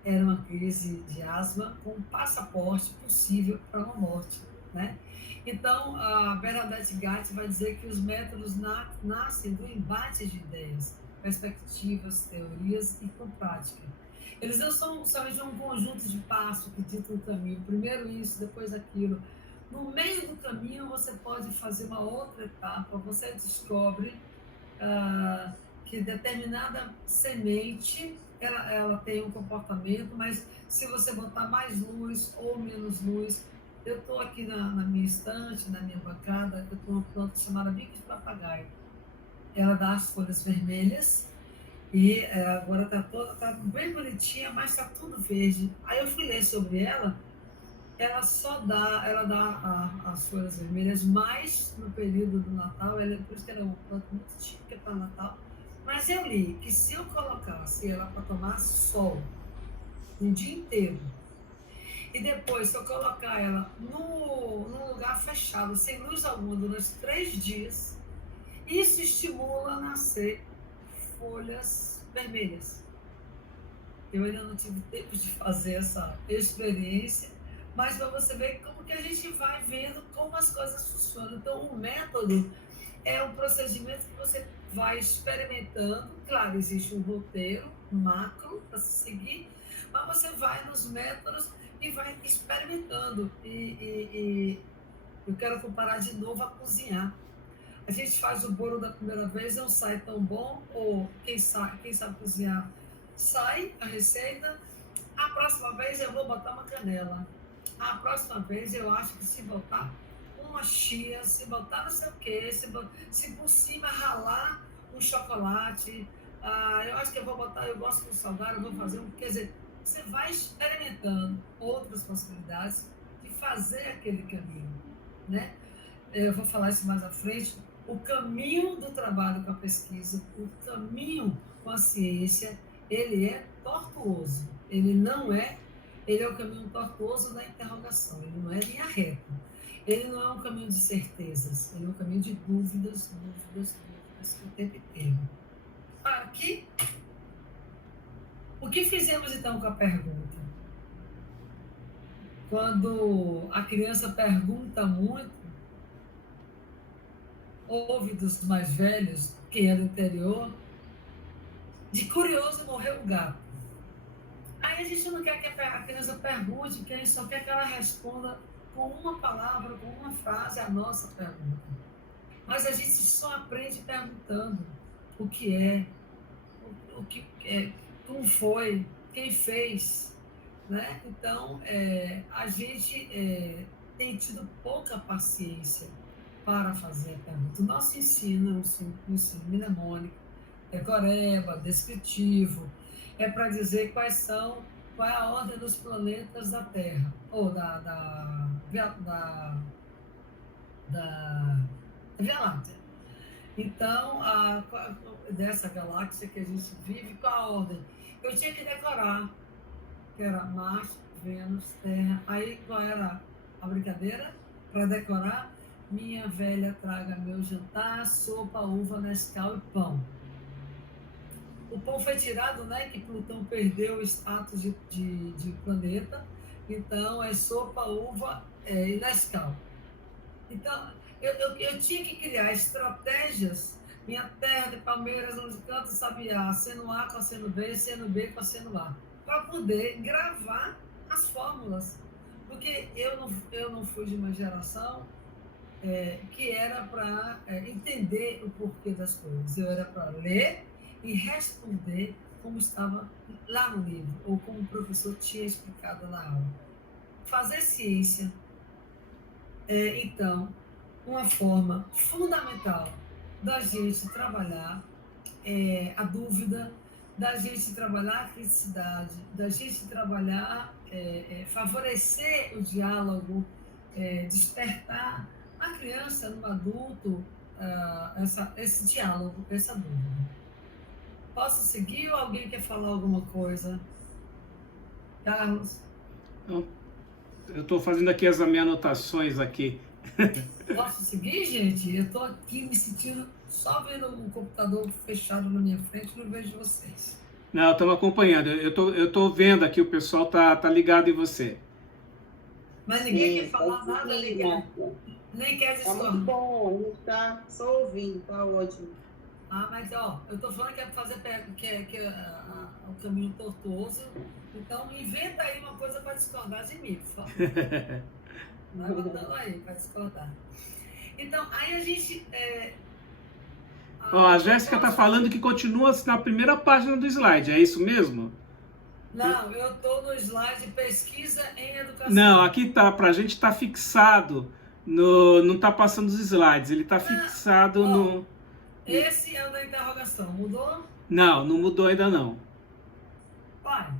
era uma crise de asma com um passaporte possível para uma morte, né? Então, a Bernadette Gatti vai dizer que os métodos nascem do embate de ideias, perspectivas, teorias e com prática. Eles não são somente um conjunto de passos que ditam o caminho, primeiro isso, depois aquilo. No meio do caminho, você pode fazer uma outra etapa, você descobre que determinada semente ela tem um comportamento, mas se você botar mais luz ou menos luz, eu estou aqui na minha estante, na minha bancada, eu estou uma planta chamada bico de papagaio. Ela dá as folhas vermelhas e agora tá bem bonitinha, mas está tudo verde. Aí eu fui ler sobre ela, ela dá as folhas vermelhas mais no período do Natal, por isso que ela é uma planta muito típica para Natal. Mas eu li que se eu colocasse ela para tomar sol um dia inteiro, e depois se eu colocar ela num lugar fechado, sem luz alguma, durante 3 dias, isso estimula a nascer folhas vermelhas. Eu ainda não tive tempo de fazer essa experiência, mas para você ver como que a gente vai vendo como as coisas funcionam. Então, o método é um procedimento que você vai experimentando. Claro, existe um roteiro macro para se seguir, mas você vai nos métodos e vai experimentando. E eu quero comparar de novo a cozinhar. A gente faz o bolo da primeira vez, não sai tão bom, ou quem sabe cozinhar, sai a receita. A próxima vez eu vou botar uma canela. A próxima vez eu acho que se botar uma chia, se botar não sei o quê, se por cima ralar um chocolate, eu acho que eu vou botar, eu gosto de salgado, eu vou fazer um, quer dizer, você vai experimentando outras possibilidades de fazer aquele caminho, né? Eu vou falar isso mais à frente. O caminho do trabalho com a pesquisa, o caminho com a ciência, ele é tortuoso. Ele é o caminho tortuoso da interrogação, ele não é linha reta. Ele não é um caminho de certezas, ele é um caminho de dúvidas o tempo inteiro. Aqui, o que fizemos então com a pergunta? Quando a criança pergunta muito, ouve dos mais velhos, quem é do interior, de curioso morreu o gato. Aí a gente não quer que a criança pergunte, que a gente só quer que ela responda com uma palavra, com uma frase a nossa pergunta. Mas a gente só aprende perguntando o que é, como foi, quem fez, né? Então, a gente tem tido pouca paciência para fazer a pergunta. O nosso ensino é um ensino mnemônico, decoreba, descritivo, é para dizer qual é a ordem dos planetas da Terra, ou da Via Láctea. Então, dessa galáxia que a gente vive, qual a ordem? Eu tinha que decorar, que era Marte, Vênus, Terra. Aí, qual era a brincadeira? Para decorar, minha velha traga meu jantar, sopa, uva, Nescau e pão. O pão foi tirado, né, que Plutão perdeu o status de planeta, então é sopa, uva e Nescau. Então, eu tinha que criar estratégias, minha terra de Palmeiras, onde canta Sabiá, seno A com a seno B, seno B com a seno A, para poder gravar as fórmulas. Porque eu não fui de uma geração que era para entender o porquê das coisas. Eu era para ler e responder como estava lá no livro, ou como o professor tinha explicado na aula. Fazer ciência então, uma forma fundamental da gente trabalhar a dúvida, da gente trabalhar a criticidade, da gente trabalhar, favorecer o diálogo, despertar na criança, no adulto, esse diálogo, essa dúvida. Posso seguir ou alguém quer falar alguma coisa? Carlos? Eu estou fazendo aqui as minhas anotações aqui. Posso seguir, gente? Eu estou aqui me sentindo só vendo um computador fechado na minha frente, não vejo vocês. Não, estamos acompanhando. Eu tô vendo aqui, o pessoal tá ligado em você. Mas ninguém quer falar nada, nem quer Tá muito discordar. bom, a gente tá só ouvindo, tá ótimo. Mas ó, eu tô falando que é fazer o caminho tortuoso, então inventa aí uma coisa para discordar de mim, por favor. Vai botando aí para discordar. Então, aí a gente. Ó, a Jéssica tá falando que continua na primeira página do slide, é isso mesmo? Não, eu tô no slide pesquisa em educação. Não, aqui tá, pra gente tá fixado, não tá passando os slides, ele tá fixado no... Esse é o da interrogação, mudou? Não mudou ainda não. Pai,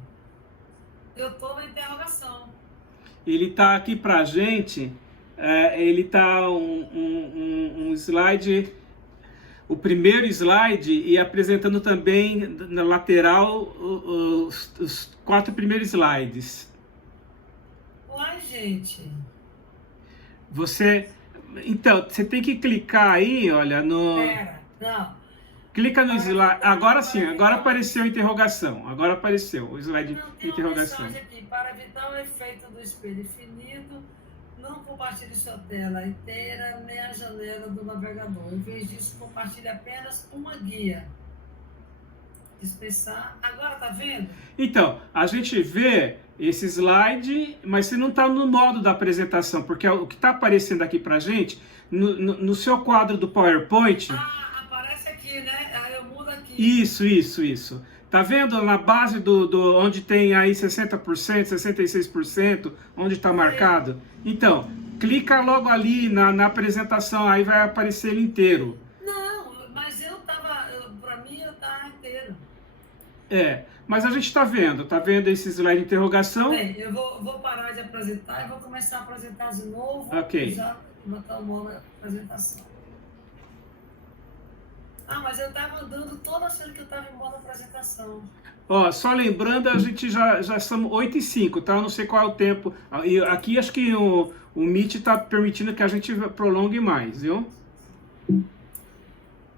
eu tô na interrogação. Ele tá aqui pra gente, ele tá um slide, o primeiro slide, e apresentando também na lateral os 4 primeiros slides. Uai, gente. Então, você tem que clicar aí, olha, no... Pera, não. Clica no slide. Agora sim, agora apareceu a interrogação. Agora apareceu o slide Não, de tem uma interrogação. mensagem aqui. Para evitar o efeito do espelho infinito, não compartilhe sua tela inteira nem a janela do navegador. Em vez disso, compartilhe apenas uma guia. Dispensar. Agora tá vendo? Então, a gente vê esse slide, mas você não está no modo da apresentação, porque o que está aparecendo aqui pra gente, no seu quadro do PowerPoint... Aparece aqui, né? Aí eu mudo aqui. Isso. Tá vendo na base do onde tem aí 60%, 66%, onde está marcado? Então, clica logo ali na apresentação, aí vai aparecer ele inteiro. Não, mas pra mim eu tava inteiro. Mas a gente está vendo esse slide de interrogação. Bem, eu vou parar de apresentar e vou começar a apresentar de novo. Ok. Já botar o modo apresentação. Mas eu estava andando todo achando que eu estava em modo apresentação. Ó, só lembrando, a gente já somos 8h05, tá? Eu não sei qual é o tempo. E aqui acho que o Meet está permitindo que a gente prolongue mais, viu?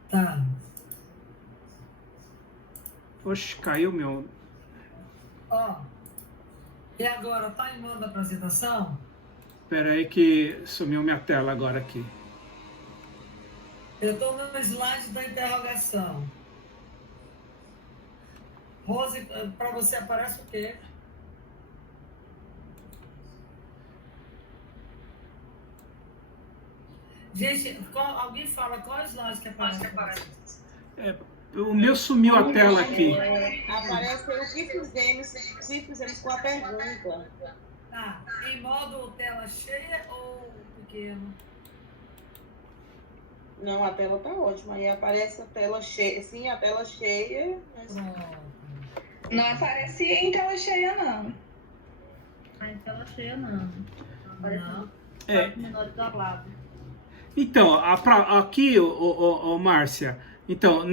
Tá. Oxe, caiu meu... E agora, tá em modo apresentação? Espera aí que sumiu minha tela agora aqui. Eu estou no slide da interrogação. Rose, para você aparece o quê? Gente, alguém fala qual slide que aparece? O meu sumiu a tela aqui. Apareceu o que fizemos com a pergunta. Tá. Em modo tela cheia ou pequeno? Não, a tela tá ótima. Aí aparece a tela cheia. Sim, a tela cheia. Mas... Não aparece em tela cheia, não. Em tela cheia, não. Aparece no menor isolado. Então, aqui, Márcia, então,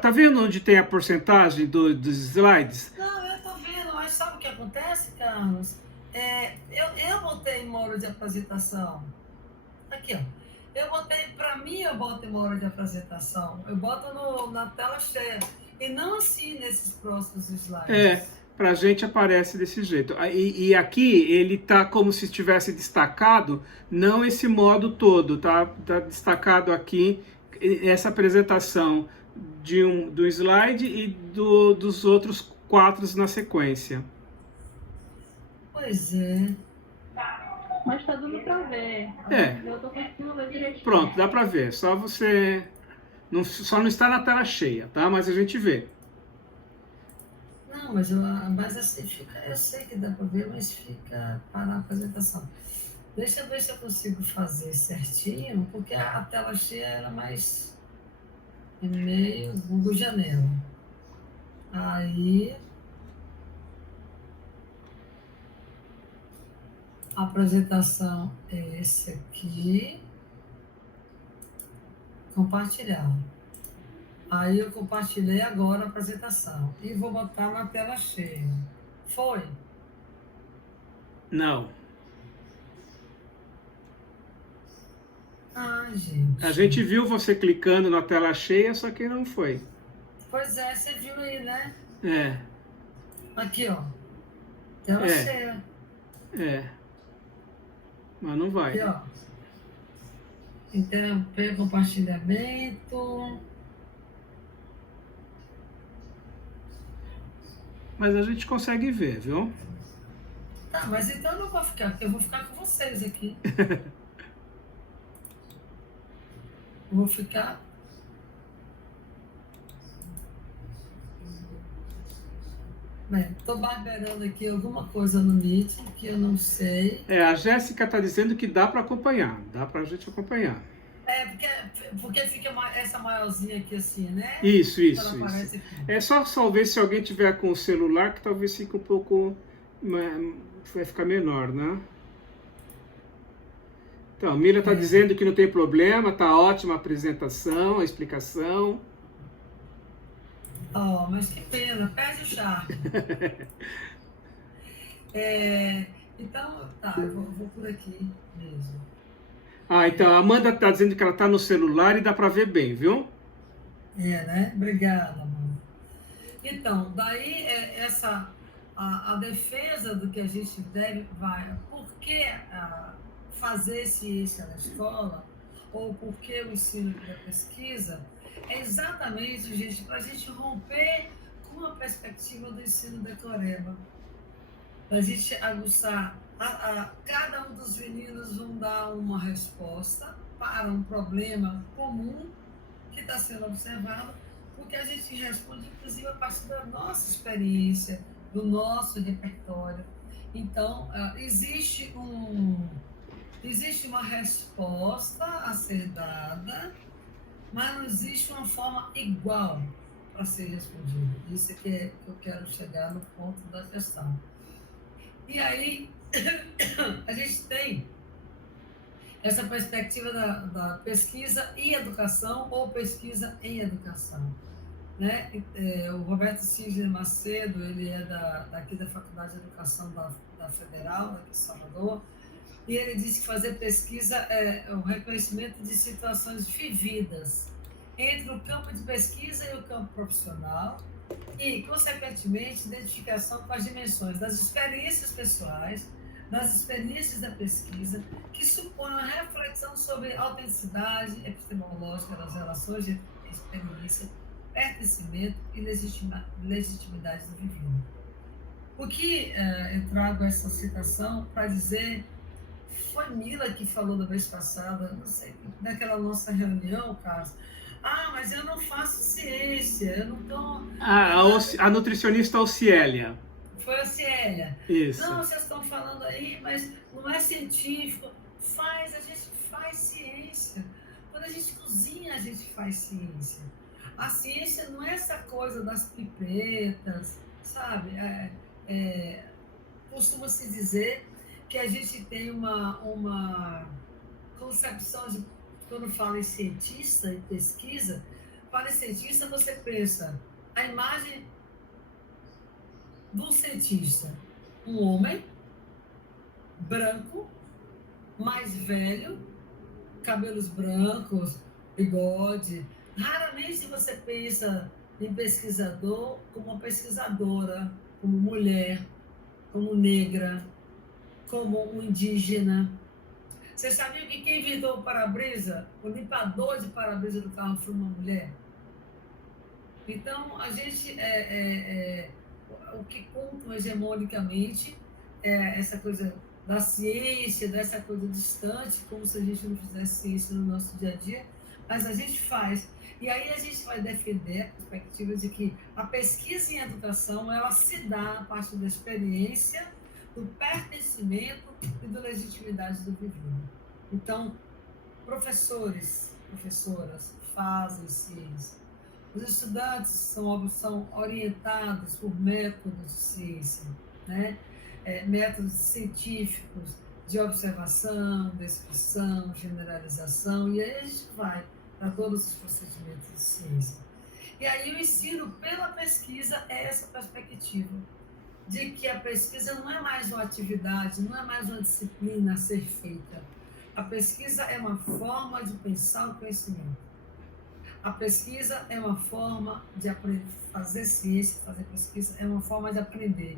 tá vendo onde tem a porcentagem dos slides? Não, eu tô vendo, mas sabe o que acontece, Carlos? Eu botei em modo de apresentação. Aqui, ó. Eu botei, para mim, eu boto em uma hora de apresentação. Eu boto na tela cheia. E não assim nesses próximos slides. Pra gente aparece desse jeito. E aqui ele tá como se estivesse destacado, não esse modo todo, tá destacado aqui essa apresentação do slide e dos outros 4 na sequência. Pois é. Mas tá dando pra ver. É. Eu tô conseguindo ver direitinho. Pronto, dá pra ver. Só você... só não está na tela cheia, tá? Mas a gente vê. Não, mas assim fica. Eu sei que dá para ver, mas fica para a apresentação. Deixa eu ver se eu consigo fazer certinho, porque a tela cheia era mais e-mail, Google Janela. Aí. A apresentação é esse aqui. Compartilhar. Aí eu compartilhei agora a apresentação e vou botar na tela cheia. Foi? Não. Ah, gente. A gente viu você clicando na tela cheia, só que não foi. Pois é, você viu aí, né? É. Aqui, ó. Tela cheia. Mas não vai. Aqui, ó. Interromper compartilhamento. Mas a gente consegue ver, viu? Tá, mas então eu não vou ficar, porque eu vou ficar com vocês aqui. Eu vou ficar. Bem, tô barbeirando aqui alguma coisa no Meet que eu não sei. A Jéssica tá dizendo que dá para acompanhar. Dá pra gente acompanhar. Porque fica essa maiorzinha aqui assim, né? Isso. Aparece aqui. É só ver se alguém tiver com o celular, que talvez fique um pouco... vai ficar menor, né? Então, a Mila está dizendo que não tem problema, tá ótima a apresentação, a explicação. Oh, mas que pena, perde o charme. Então, tá, eu vou por aqui mesmo. Então a Amanda está dizendo que ela está no celular e dá para ver bem, viu? Né? Obrigada, amor. Então, daí a defesa do que a gente vai. Por que fazer ciência na escola? Ou por que o ensino da pesquisa? É exatamente, gente, para a gente romper com a perspectiva do ensino decoreba. Para a gente aguçar. Cada um dos meninos vão dar uma resposta para um problema comum que está sendo observado, porque a gente responde, inclusive, a partir da nossa experiência, do nosso repertório. Então, existe uma resposta a ser dada, mas não existe uma forma igual para ser respondida. Isso é que eu quero chegar no ponto da questão. E aí, a gente tem essa perspectiva da pesquisa e educação, ou pesquisa em educação. Né? O Roberto Cisne Macedo, ele é daqui da Faculdade de Educação da Federal, daqui de Salvador, e ele disse que fazer pesquisa é o reconhecimento de situações vividas entre o campo de pesquisa e o campo profissional, e, consequentemente, identificação com as dimensões das experiências pessoais, das experiências da pesquisa, que supõem uma reflexão sobre autenticidade epistemológica das relações de experiência, pertencimento e legitimidade do vivido. O que eu trago essa citação para dizer, foi Mila que falou da vez passada, não sei, naquela nossa reunião, Carlos, mas eu não faço ciência, eu não estou... A nutricionista Alciélia. Foi a Célia. Isso. Não, vocês estão falando aí, mas não é científico. A gente faz ciência. Quando a gente cozinha, a gente faz ciência. A ciência não é essa coisa das pipetas, sabe? Costuma-se dizer que a gente tem uma concepção de, quando fala em cientista e pesquisa, para cientista você pensa a imagem do cientista, um homem branco, mais velho, cabelos brancos, bigode. Raramente você pensa em pesquisador como uma pesquisadora, como mulher, como negra, como um indígena. Você sabia que quem inventou o para-brisa, o limpador de para-brisa do carro foi uma mulher? Então, a gente, o que contam hegemonicamente é essa coisa da ciência, dessa coisa distante, como se a gente não fizesse ciência no nosso dia a dia, mas a gente faz. E aí a gente vai defender a perspectiva de que a pesquisa em educação, ela se dá a partir da experiência, do pertencimento e da legitimidade do vivido. Então, professores, professoras fazem ciência. Os estudantes são orientados por métodos de ciência, né? Métodos científicos de observação, descrição, generalização, e aí a gente vai para todos os procedimentos de ciência. E aí o ensino pela pesquisa é essa perspectiva, de que a pesquisa não é mais uma atividade, não é mais uma disciplina a ser feita. A pesquisa é uma forma de pensar o conhecimento. A pesquisa é uma forma de fazer ciência, fazer pesquisa, é uma forma de aprender,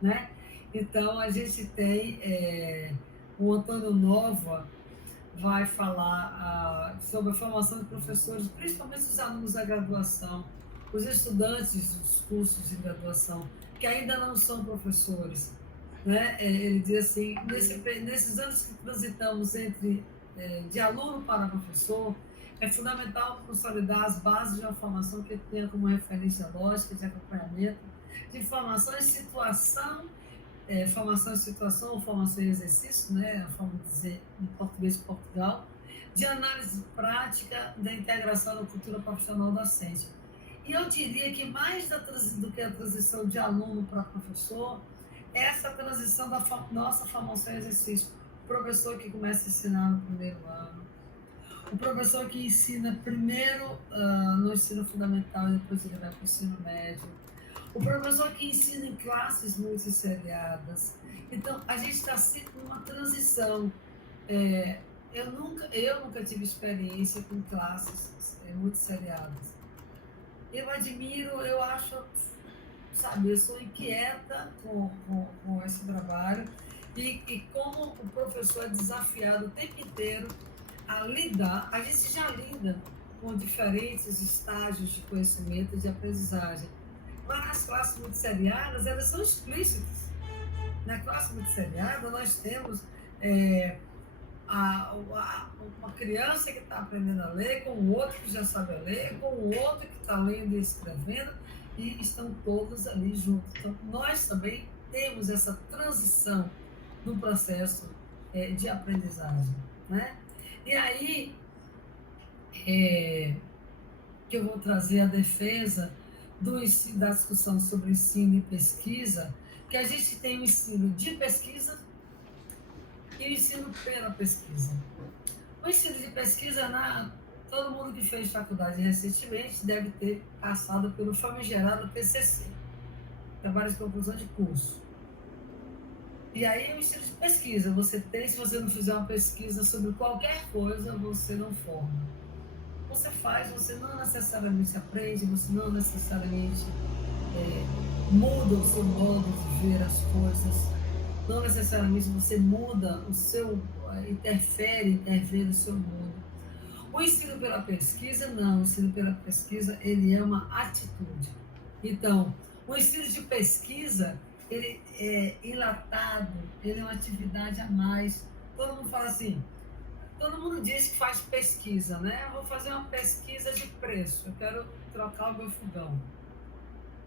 né? Então, a gente tem o Antônio Nova vai falar sobre a formação de professores, principalmente os alunos da graduação, os estudantes dos cursos de graduação, que ainda não são professores, né? Ele diz assim, nesses anos que transitamos de aluno para professor, é fundamental consolidar as bases de uma formação que tenha como referência lógica, de acompanhamento, de formação em situação, formação em situação ou formação em exercício, né? A forma de dizer em português de Portugal, de análise prática da integração da cultura profissional docente. E eu diria que mais do que a transição de aluno para professor, essa transição da nossa formação em exercício. O professor que começa a ensinar no primeiro ano, o professor que ensina primeiro no ensino fundamental e depois ele vai para o ensino médio, o professor que ensina em classes multisseriadas. Então, a gente está sempre numa transição. Eu nunca tive experiência com classes multisseriadas. Eu admiro, eu acho, sabe, eu sou inquieta com esse trabalho e como o professor é desafiado o tempo inteiro a lidar, a gente já lida com diferentes estágios de conhecimento e de aprendizagem. Mas as classes multisseriadas, elas são explícitas. Na classe multisseriada, nós temos uma criança que está aprendendo a ler, com o outro que já sabe ler, com o outro que está lendo e escrevendo, e estão todos ali juntos. Então, nós também temos essa transição no processo de aprendizagem, né? E aí, que eu vou trazer a defesa da discussão sobre ensino e pesquisa, que a gente tem o ensino de pesquisa e o ensino pela pesquisa. O ensino de pesquisa, todo mundo que fez faculdade recentemente deve ter passado pelo famigerado TCC, trabalho de conclusão de curso. E aí o ensino de pesquisa, se você não fizer uma pesquisa sobre qualquer coisa, você não forma. Você faz, você não necessariamente aprende, você não necessariamente muda o seu modo de ver as coisas, não necessariamente você muda interfere no seu mundo. O ensino pela pesquisa, não. O ensino pela pesquisa, ele é uma atitude. Então, o ensino de pesquisa, ele é enlatado, ele é uma atividade a mais. Todo mundo fala assim, todo mundo diz que faz pesquisa, né? Eu vou fazer uma pesquisa de preço, eu quero trocar o meu fogão.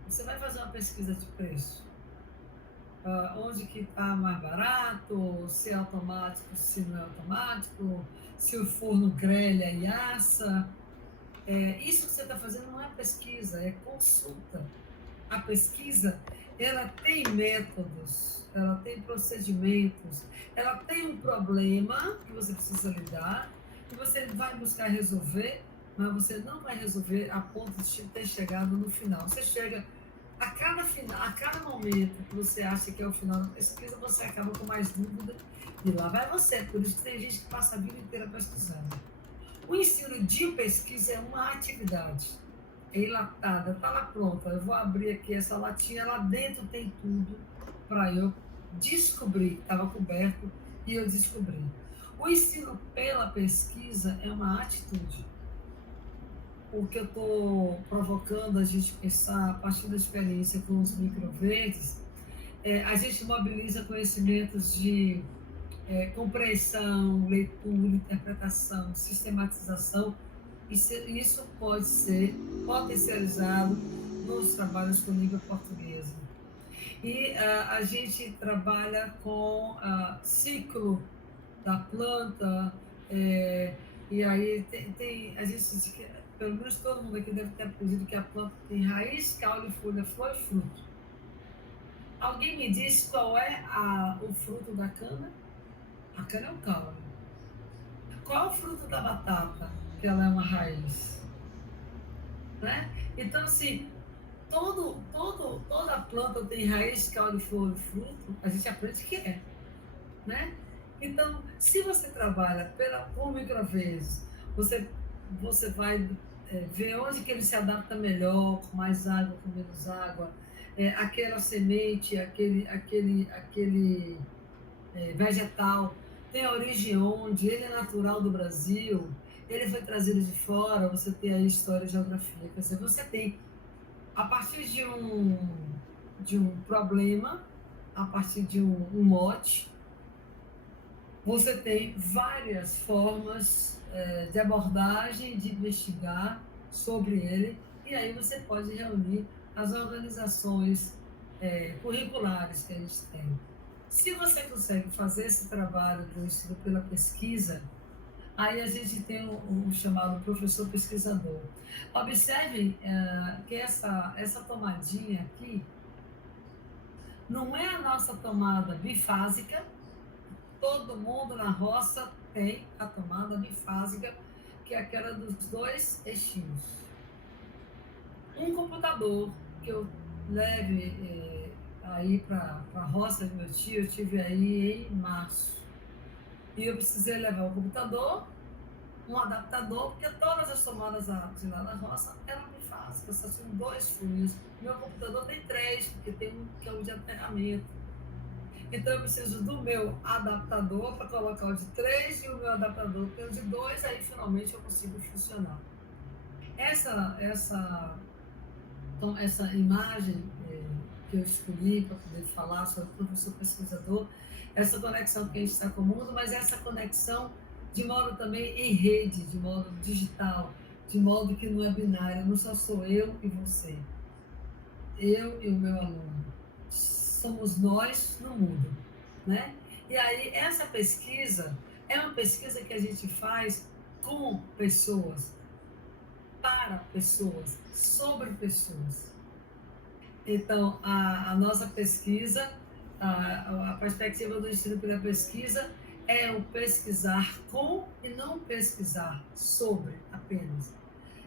Você vai fazer uma pesquisa de preço. Onde que está mais barato, se é automático, se não é automático, se o forno grelha e assa. Isso que você está fazendo não é pesquisa, é consulta. A pesquisa, ela tem métodos, ela tem procedimentos, ela tem um problema que você precisa lidar, que você vai buscar resolver, mas você não vai resolver a ponto de ter chegado no final. Você chega a cada momento que você acha que é o final da pesquisa, você acaba com mais dúvida E lá vai você, por isso que tem gente que passa a vida inteira pesquisando. O ensino de pesquisa é uma atividade enlatada, está lá pronta. Eu vou abrir aqui essa latinha, lá dentro tem tudo para eu descobrir, estava coberto e eu descobri. O ensino pela pesquisa é uma atitude. O que eu estou provocando a gente pensar a partir da experiência com os microverdes, a gente mobiliza conhecimentos de compreensão, leitura, interpretação, sistematização. Isso pode ser potencializado nos trabalhos com língua portuguesa. E a gente trabalha com ciclo da planta, e aí a gente, pelo menos todo mundo aqui deve ter aprendido que a planta tem raiz, caule, folha, flor e fruto. Alguém me disse qual é o fruto da cana? A cana é um caule. Qual é o fruto da batata? Que ela é uma raiz. Né? Então, assim, toda planta tem raiz, caule, flor e fruto, a gente aprende que é. Né? Então, se você trabalha com microverdes, você vai ver onde que ele se adapta melhor, com mais água, com menos água, aquela semente, aquele vegetal tem origem onde, ele é natural do Brasil, ele foi trazido de fora, você tem aí história e geografia. Quer dizer, você tem, a partir de um problema, a partir de um mote, você tem várias formas de abordagem, de investigar sobre ele, e aí você pode reunir as organizações curriculares que a gente tem. Se você consegue fazer esse trabalho do ensino pela pesquisa, aí a gente tem o chamado professor pesquisador. Observem que essa tomadinha aqui não é a nossa tomada bifásica. Todo mundo na roça tem a tomada bifásica, que é aquela dos dois eixinhos. Um computador que eu leve aí para a roça do meu tio, eu tive aí em março. E eu precisei levar o computador, um adaptador, porque todas as tomadas de lá na roça eram bifásicas, só tinham 2 furos. Meu computador tem 3, porque tem um que é o de aterramento. Então eu preciso do meu adaptador para colocar o de 3 e o meu adaptador tem o de 2, aí finalmente eu consigo funcionar. Essa imagem que eu escolhi para poder falar sobre o professor pesquisador, essa conexão que a gente está com o mundo, mas essa conexão de modo também em rede, de modo digital, de modo que não é binário, não só sou eu e você, eu e o meu aluno, somos nós no mundo, né? E aí essa pesquisa é uma pesquisa que a gente faz com pessoas, para pessoas, sobre pessoas. Então, a nossa pesquisa, a perspectiva do ensino pela pesquisa é o pesquisar com e não pesquisar sobre apenas.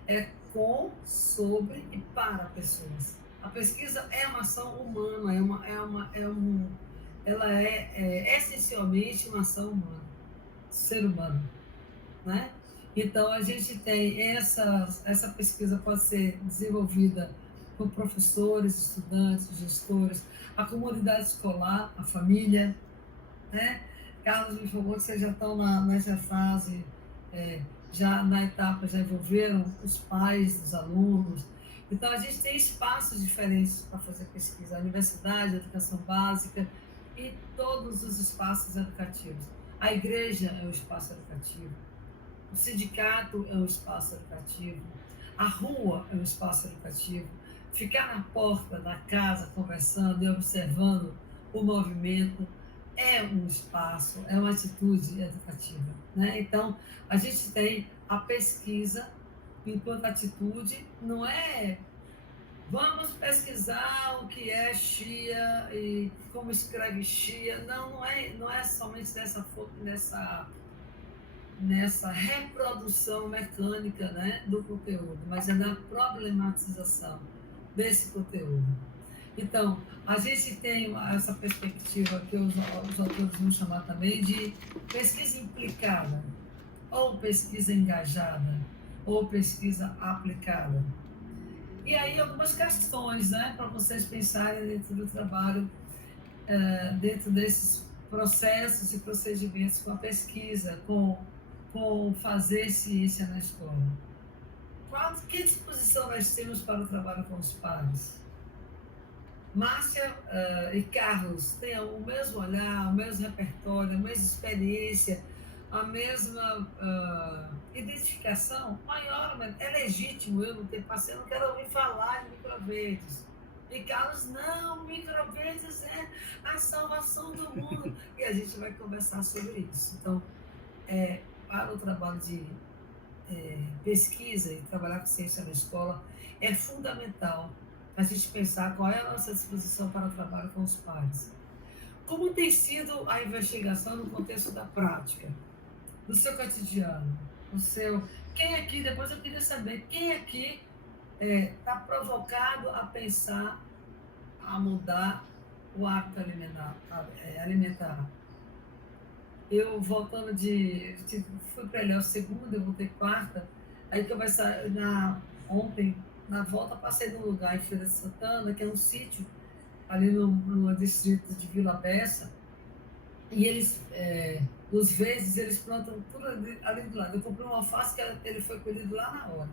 É com, sobre e para pessoas. A pesquisa é uma ação humana, ela é essencialmente uma ação humana, ser humano, né? Então, a gente tem essa pesquisa pode ser desenvolvida por professores, estudantes, gestores, a comunidade escolar, a família, né? Carlos me informou que vocês já estão nessa fase, já na etapa, já envolveram os pais dos alunos. Então, a gente tem espaços diferentes para fazer pesquisa, a universidade, a educação básica e todos os espaços educativos. A igreja é um espaço educativo, o sindicato é um espaço educativo, a rua é um espaço educativo. Ficar na porta da casa conversando e observando o movimento é um espaço, é uma atitude educativa, né? Então, a gente tem a pesquisa enquanto atitude, não é vamos pesquisar o que é chia e como escreve chia, não é somente nessa reprodução mecânica, né, do conteúdo, mas é na problematização desse conteúdo. Então, a gente tem essa perspectiva que os autores vão chamar também de pesquisa implicada, ou pesquisa engajada, ou pesquisa aplicada. E aí algumas questões, né, para vocês pensarem dentro do trabalho, dentro desses processos e procedimentos com a pesquisa, com fazer ciência na escola. Que disposição nós temos para o trabalho com os pares? Márcia e Carlos têm o mesmo olhar, o mesmo repertório, a mesma experiência, a mesma identificação maior, mas é legítimo eu não ter parceiro, eu não quero ouvir falar de microverdes. E Carlos, não, microverdes é a salvação do mundo. E a gente vai conversar sobre isso. Então, para o trabalho de pesquisa e trabalhar com ciência na escola, é fundamental a gente pensar qual é a nossa disposição para o trabalho com os pares. Como tem sido a investigação no contexto da prática, do seu cotidiano, quem aqui, depois eu queria saber, quem aqui está provocado a pensar, a mudar o hábito alimentar. Eu, voltando fui para Ilhéus segunda, eu voltei quarta, aí começar ontem, na volta, passei num lugar em Feira de Santana, que é um sítio, ali no distrito de Vila Bessa, e eles, nos vezes, eles plantam tudo ali do lado. Eu comprei uma alface que ele foi colhido lá na hora.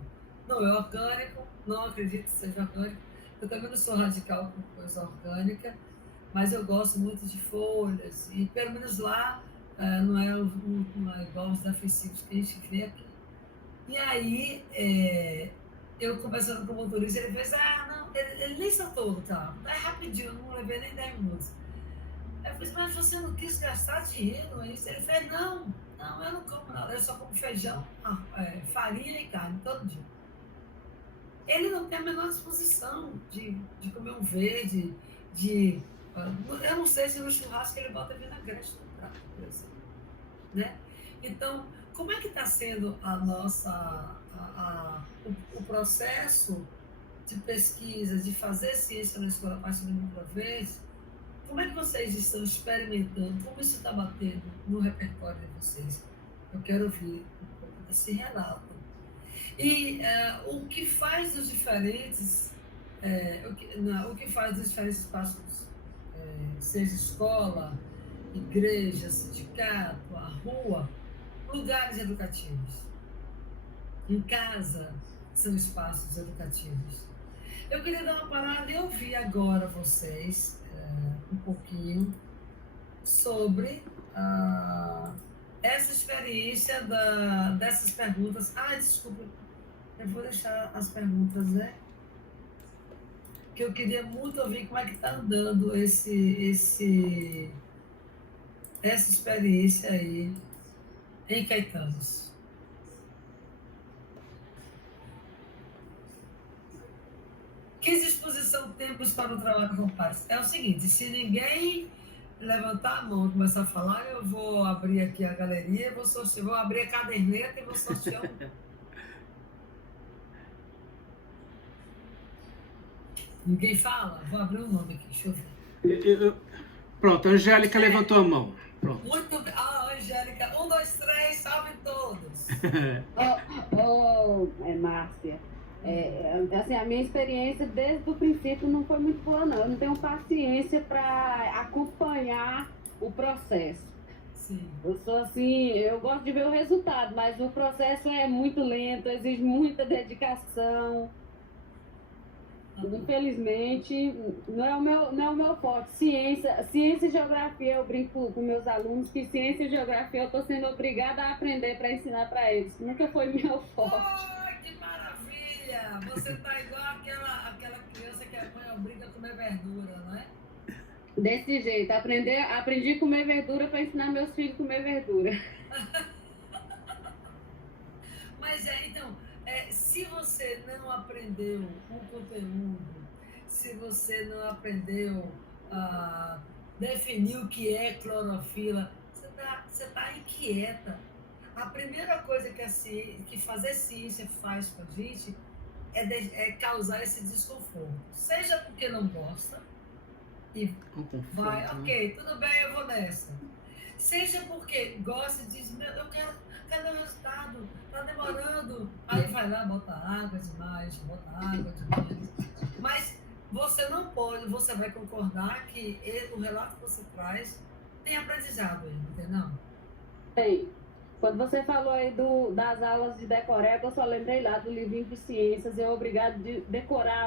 Não é orgânico, não acredito que seja orgânico. Eu também não sou radical com coisa orgânica, mas eu gosto muito de folhas, e pelo menos lá não é igual os defensivos que a gente vê aqui. E aí, eu conversando com o motorista, ele fez, não, ele nem saltou do carro, é rapidinho, não levei nem 10 minutos. Eu falei, mas você não quis gastar dinheiro, é isso? Ele fez, não, eu não como nada, eu só como feijão, farinha e carne todo dia. Ele não tem a menor disposição de comer um verde, eu não sei se no churrasco ele bota vinagrete no prato, por exemplo, né? Então, como é que está sendo o processo de pesquisa, de fazer ciência na escola a partir do microverdes? Como é que vocês estão experimentando? Como isso está batendo no repertório de vocês? Eu quero ouvir um pouco desse relato. E o que faz os diferentes, o que faz os diferentes espaços, seja escola, igreja, sindicato, a rua, lugares educativos. Em casa são espaços educativos. Eu queria dar uma parada e ouvir agora vocês um pouquinho sobre essa experiência dessas perguntas. Desculpa, eu vou deixar as perguntas, né? Que eu queria muito ouvir como é que está andando essa experiência aí em Caetanos. Que disposição temos para o trabalho com pares? É o seguinte, se ninguém levantar a mão e começar a falar, eu vou abrir aqui a galeria, vou abrir a caderneta e vou sortear Ninguém fala? Vou abrir o nome aqui, deixa eu ver. Pronto, a Angélica levantou a mão. Pronto. Muito bem. Angélica, 1, 2, 3, salve todos. Márcia, assim, a minha experiência desde o princípio não foi muito boa, não. Eu não tenho paciência para acompanhar o processo. Sim. Eu sou assim, eu gosto de ver o resultado, mas o processo é muito lento, exige muita dedicação. Infelizmente, não é o meu forte. Ciência e geografia, eu brinco com meus alunos que ciência e geografia eu estou sendo obrigada a aprender para ensinar para eles. Nunca foi meu forte. Que maravilha! Você está igual aquela criança que a mãe obriga a comer verdura, não é? Desse jeito, aprendi a comer verdura para ensinar meus filhos a comer verdura. Mas então, se você não aprendeu um conteúdo, se você não aprendeu a definir o que é clorofila, você tá inquieta. A primeira coisa que fazer ciência faz com a gente é causar esse desconforto. Seja porque não gosta, e Um conforto, vai, né? ok, tudo bem, eu vou nessa. Seja porque gosta e diz, meu, eu quero, cadê o resultado? Tá demorando. Aí vai lá, bota água demais, bota água demais. Mas você não pode, você vai concordar que o relato que você traz tem aprendizado aí, entendeu? Tem. Quando você falou aí das aulas de decoreba, eu só lembrei lá do livrinho de ciências, eu obrigado de decorar